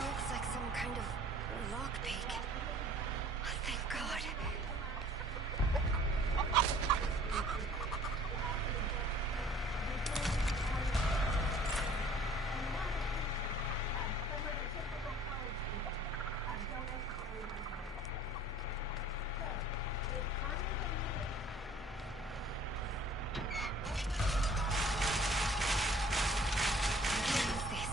Looks like some kind of lockpick. Thank God. What is this?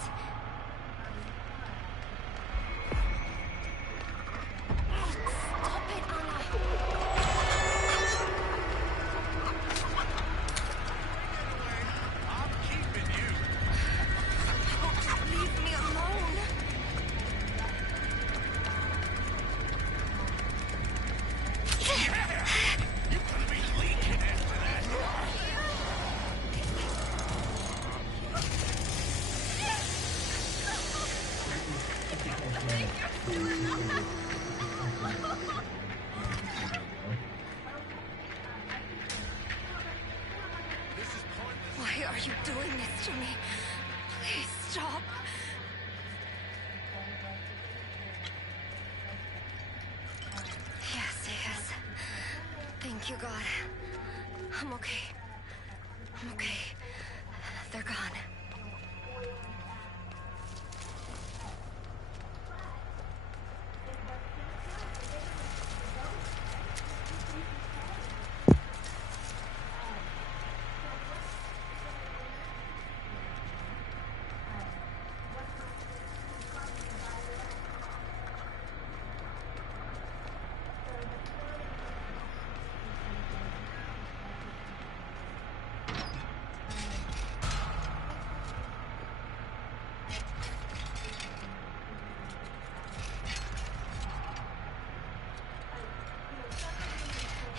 Stop it, Anna! I'm keeping you. Oh, just leave me alone! You're gonna be leaking after that. This is pointless. Why are you doing this to me? Please stop. Yes, yes. Thank you, God. I'm okay. I'm okay. They're gone.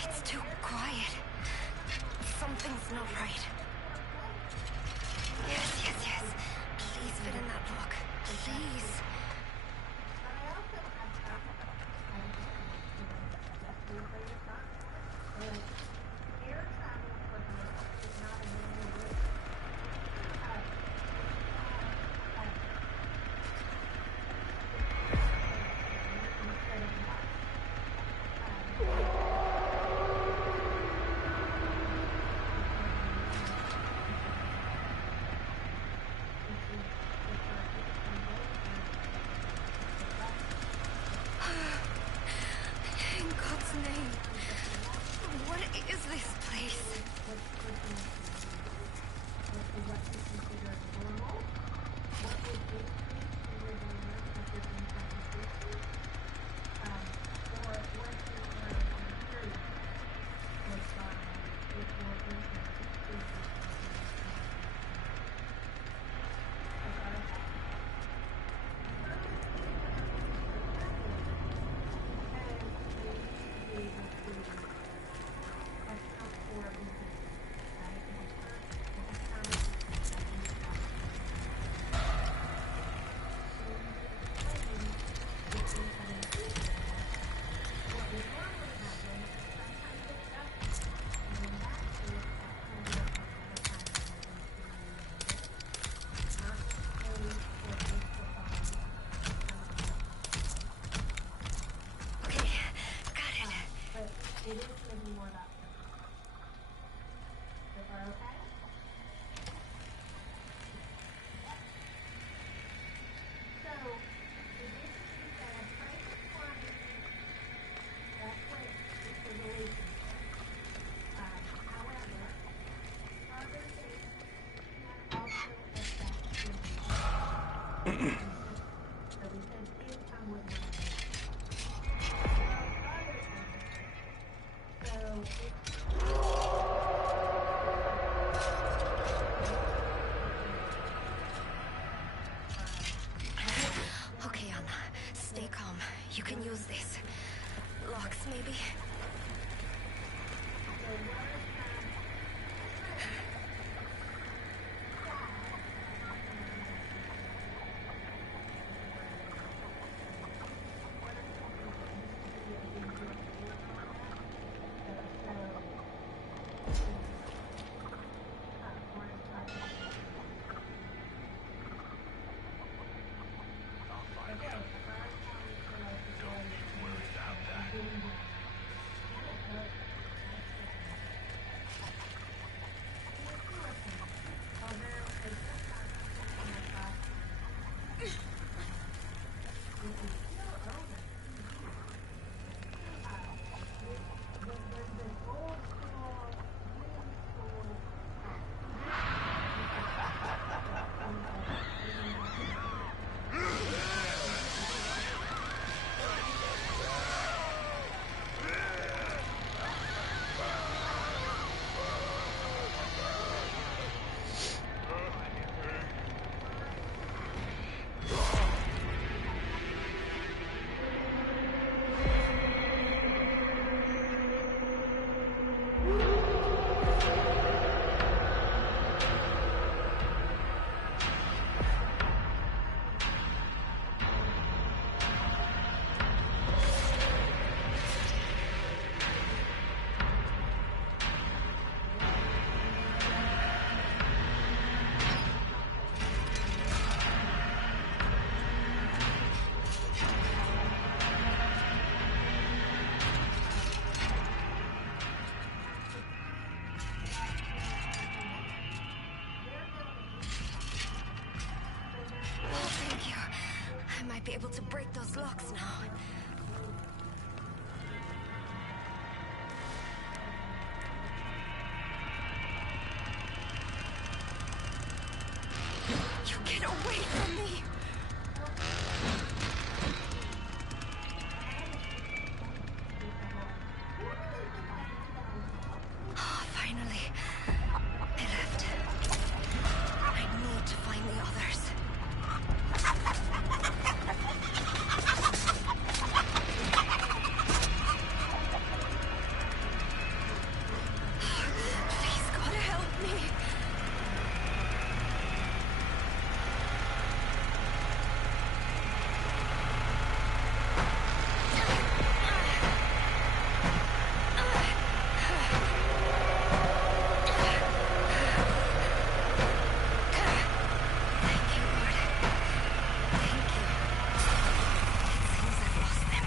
It's too quiet. Something's not right. Yes, yes, yes. Please fit in that lock. Please. we said income would not Okay, Anna. Stay calm. You can use this. Locks, maybe? Be able to break those locks now. You get away from me! Oh, finally. They left. I need to find the others. Please, God, help me. Thank you, Lord. Thank you. It seems I've lost them.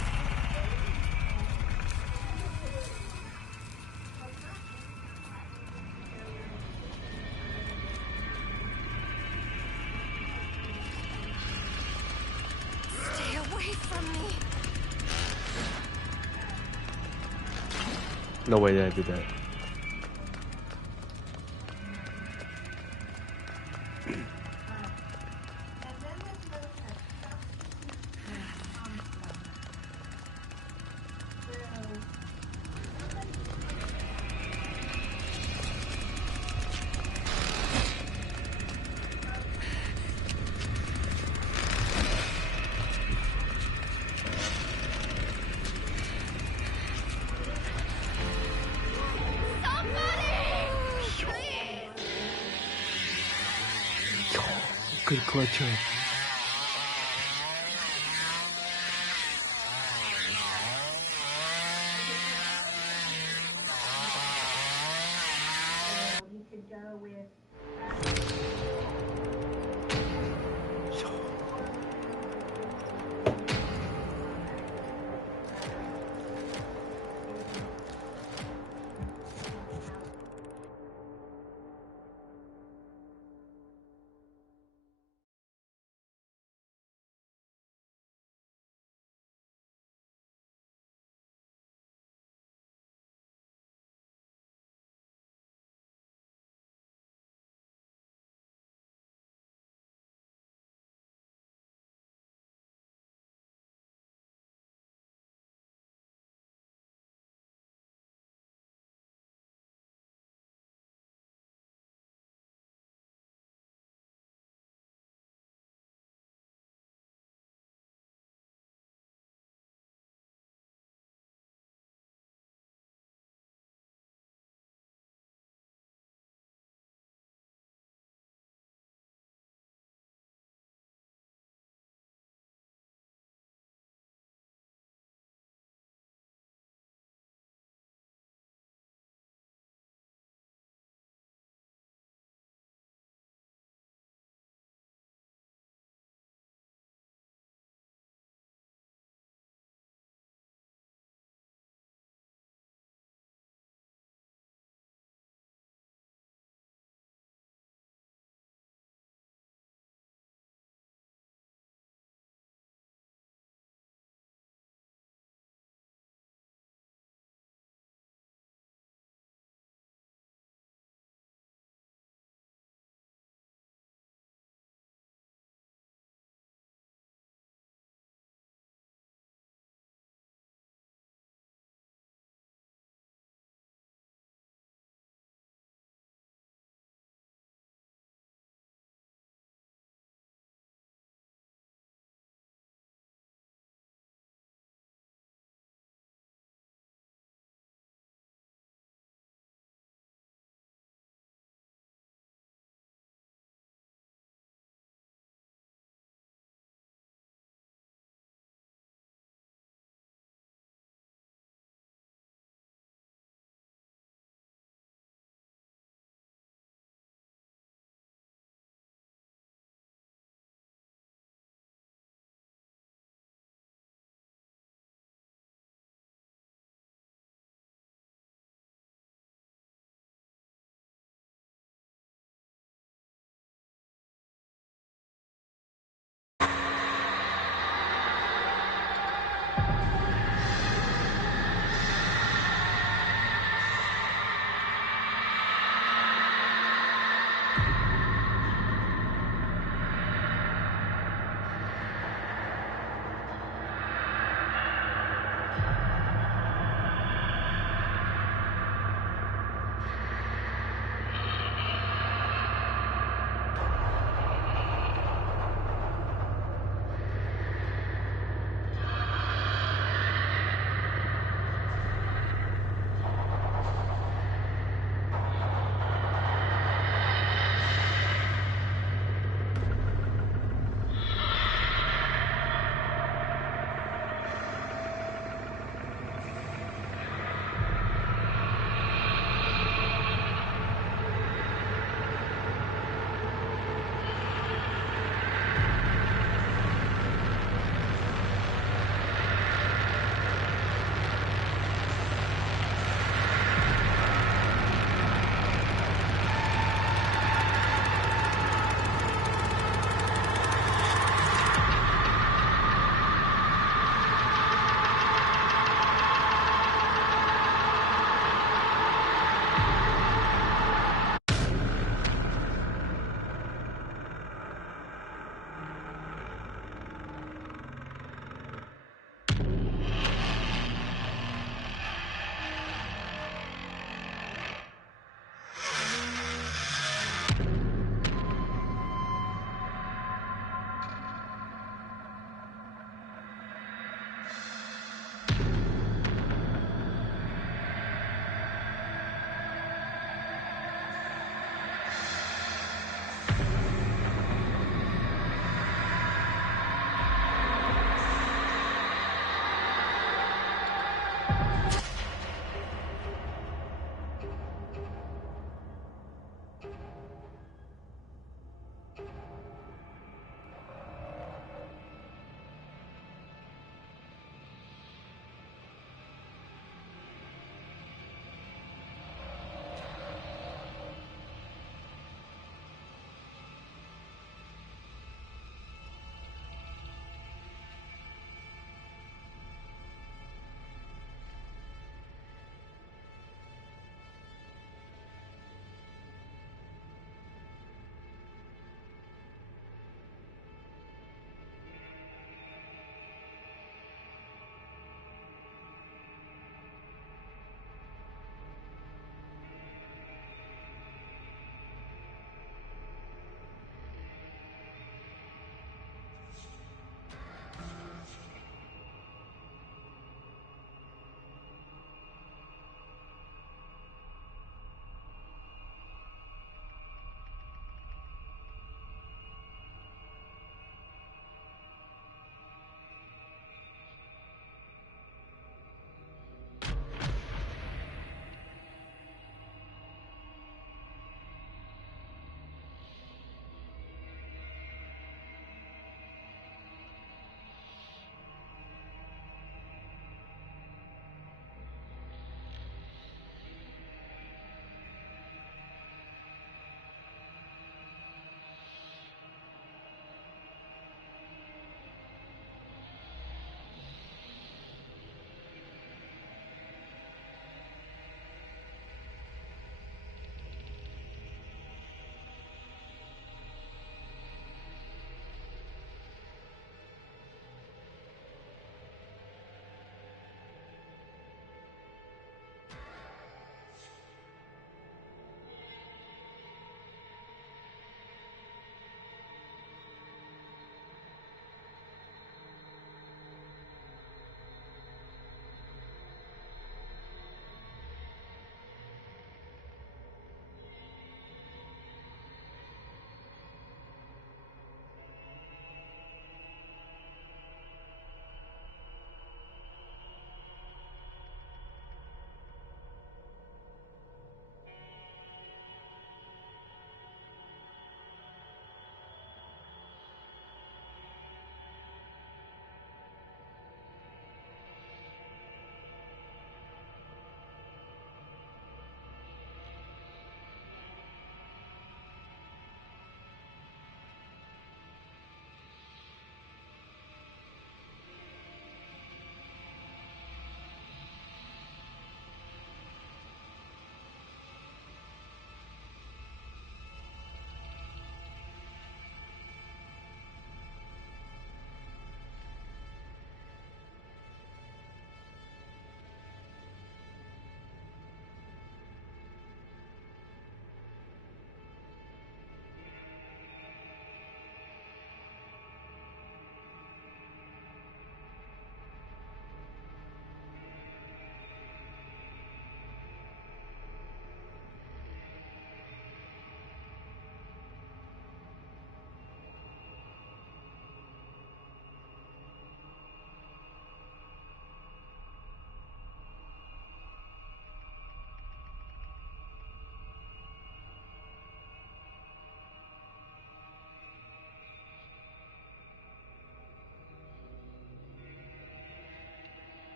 Stay away from me. No way did I do that. Good clutch up. You could go with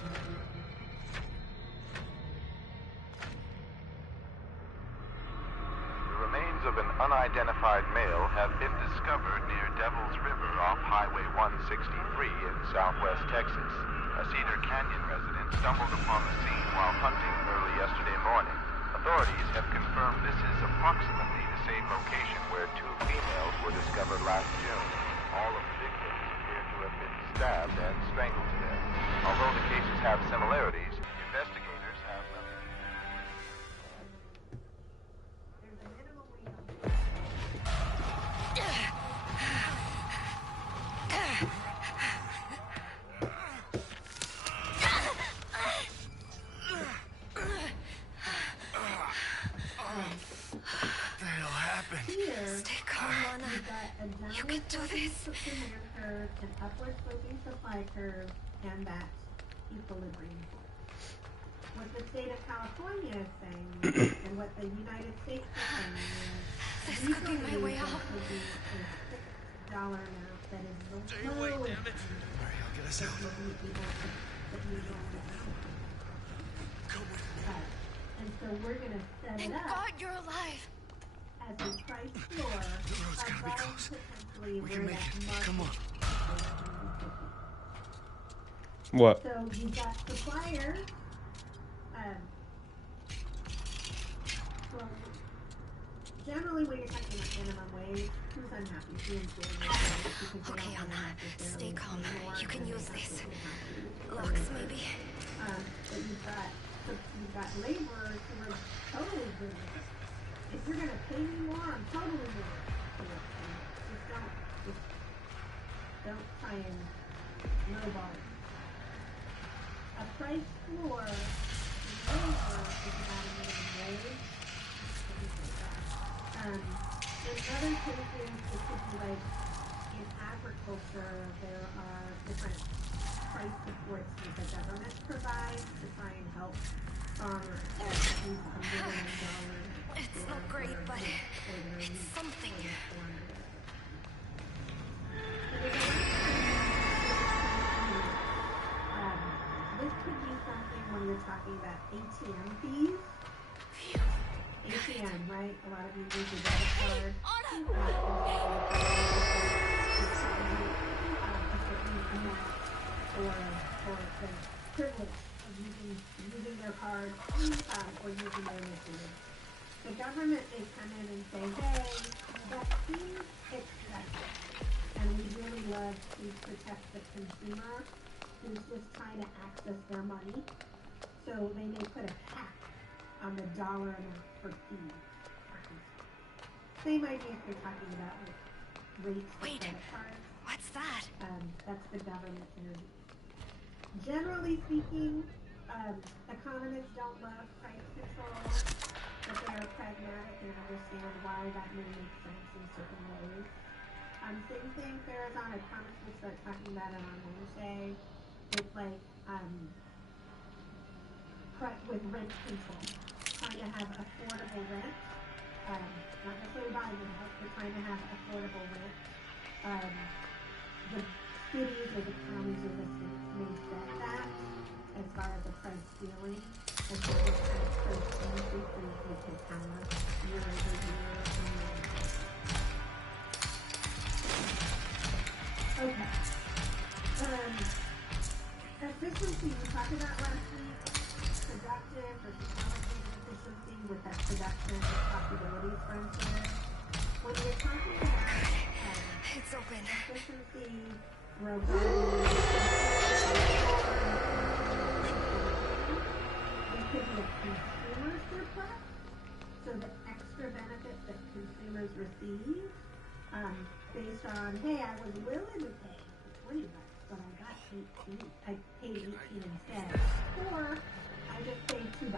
The remains of an unidentified male have been discovered near Devil's River off Highway 163 in southwest Texas. A Cedar Canyon resident stumbled upon the scene while hunting early yesterday morning. Authorities have confirmed this is approximately the same location where 2 females were discovered last June. All of the victims appear to have been stabbed and strangled to death. Although the cases have similarities, investigators have nothing. There's a minimum wage on What the hell happened? here. Stay calm, Lana. We've got a You can do this. demand curve, an upward sloping supply curve, and that equilibrium. What the state of California is saying, and what the United States is saying This is, could be my way out. would be a $6 amount that is the Stay away, lowest damn it. Hurry, I'll get us that out. you'll be able that you will be able to. Come with me. And so we're going to set Thank it up God you're alive. as a price floor The road's gonna be above close. potentially We where can make that it. market Come on. What? So you've got suppliers. Well, generally when you're talking about minimum wage, who's unhappy? The employer because they Okay, don't Anna. want to necessarily Stay calm. pay more You can than use they this. absolutely have to. Locks, maybe. But you've got laborers who are totally good with it. If you're gonna pay me more, I'm totally willing to work for you. Just don't try and lowball it. A price floor in labor is about a minimum wage. In other cases, it could be like in agriculture, there are different price supports that the government provides to try and help farmers get at least $1 million. It's not great, but it's something. This could be something when you're talking about ATM fees. ATM, right? A lot of you use your debit card. Or the privilege of using their card or using their machine. The government may come in and say, hey, that seems excessive. And we really love to protect the consumer who's just trying to access their money. So they may put a cap on the dollar amount per fee. Same idea if you're talking about like rates for credit cards. What's that? That's the government intervening. Generally speaking, economists don't love price control, but they are pragmatic and understand why that may make sense in certain ways. Same thing for Arizona. I promise we'll start talking about it on Wednesday. It's like with rent control, trying to have affordable rent. Not necessarily buying a house, but trying to have affordable rent. The cities or the counties or the states may set that as far as the price ceiling, as far as price increases you can have year over year. Okay. Efficiency, we talked about last week. Productive versus allocated efficiency with that production possibilities, for instance. When you're talking about It's open. efficiency, regarding there could be a consumer surplus, so the extra benefits that consumers receive, based on, hey, I was willing to pay $20, but I got 18. I paid 18 instead, or I just paid $2.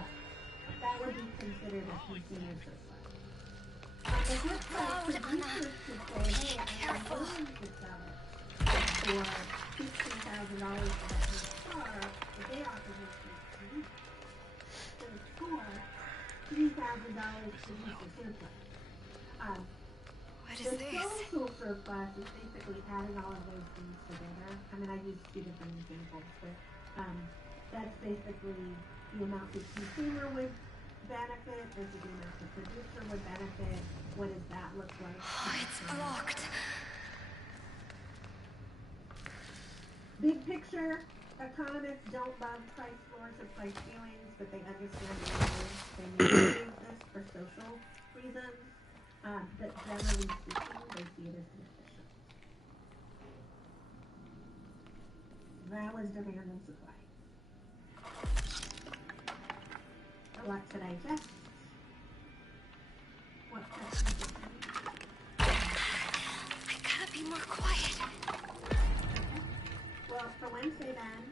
That would be considered a consumer surplus. On the flip side, producers could say, hey, I am willing to sell it for $15,000 for that new car, but they offer me $18. So for $3,000 producer surplus. What The is this? social surplus is basically adding all of those things together. I mean, I used 2 different examples, but That's basically the amount the consumer would benefit versus the amount the producer would benefit. What does that look like? Oh, it's blocked. Big picture, economists don't love price floors or price ceilings, but they understand they may exist for social reasons. But generally speaking, they see it as inefficient. That was demand and supply. A lot to digest. What questions do you I gotta be more quiet. Okay. Well, for Wednesday then,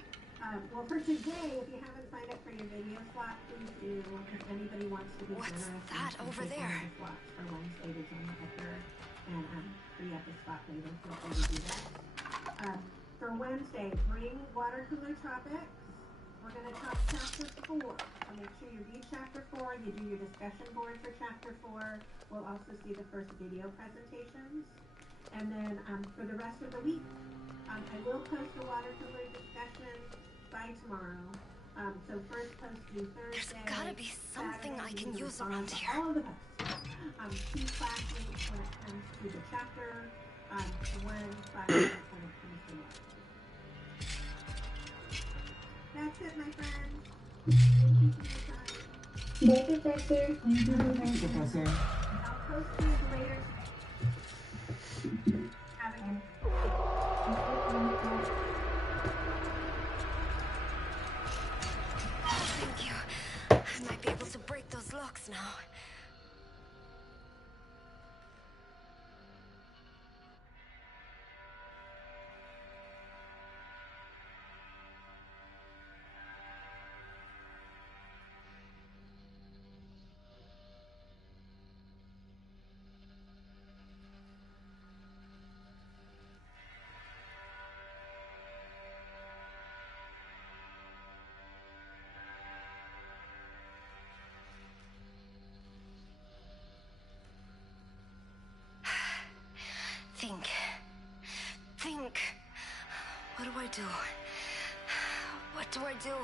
well, for today, if you haven't signed up for your video slot, please do. If anybody wants to be What's generous that and over take there? one of the slots for Wednesday to join Edgar and free up a spot later, feel free to do that. For Wednesday, bring water cooler topics. We're going to talk chapter 4. So make sure you read chapter 4. You do your discussion board for chapter 4. We'll also see the first video presentations. And then for the rest of the week, I will post a water cooler discussion by tomorrow. So first post due Thursday. There's gotta be something Saturday, I can you use respond around to here. all of the posts. Key class links when it comes to the chapter. One class link when it comes to water. That's it, my friends. Thank you for your time. Bye, Professor. Thank you, Professor. I'll post these later today. Have a good Thank you. I might be able to break those locks now. Think. What do I do? What do I do?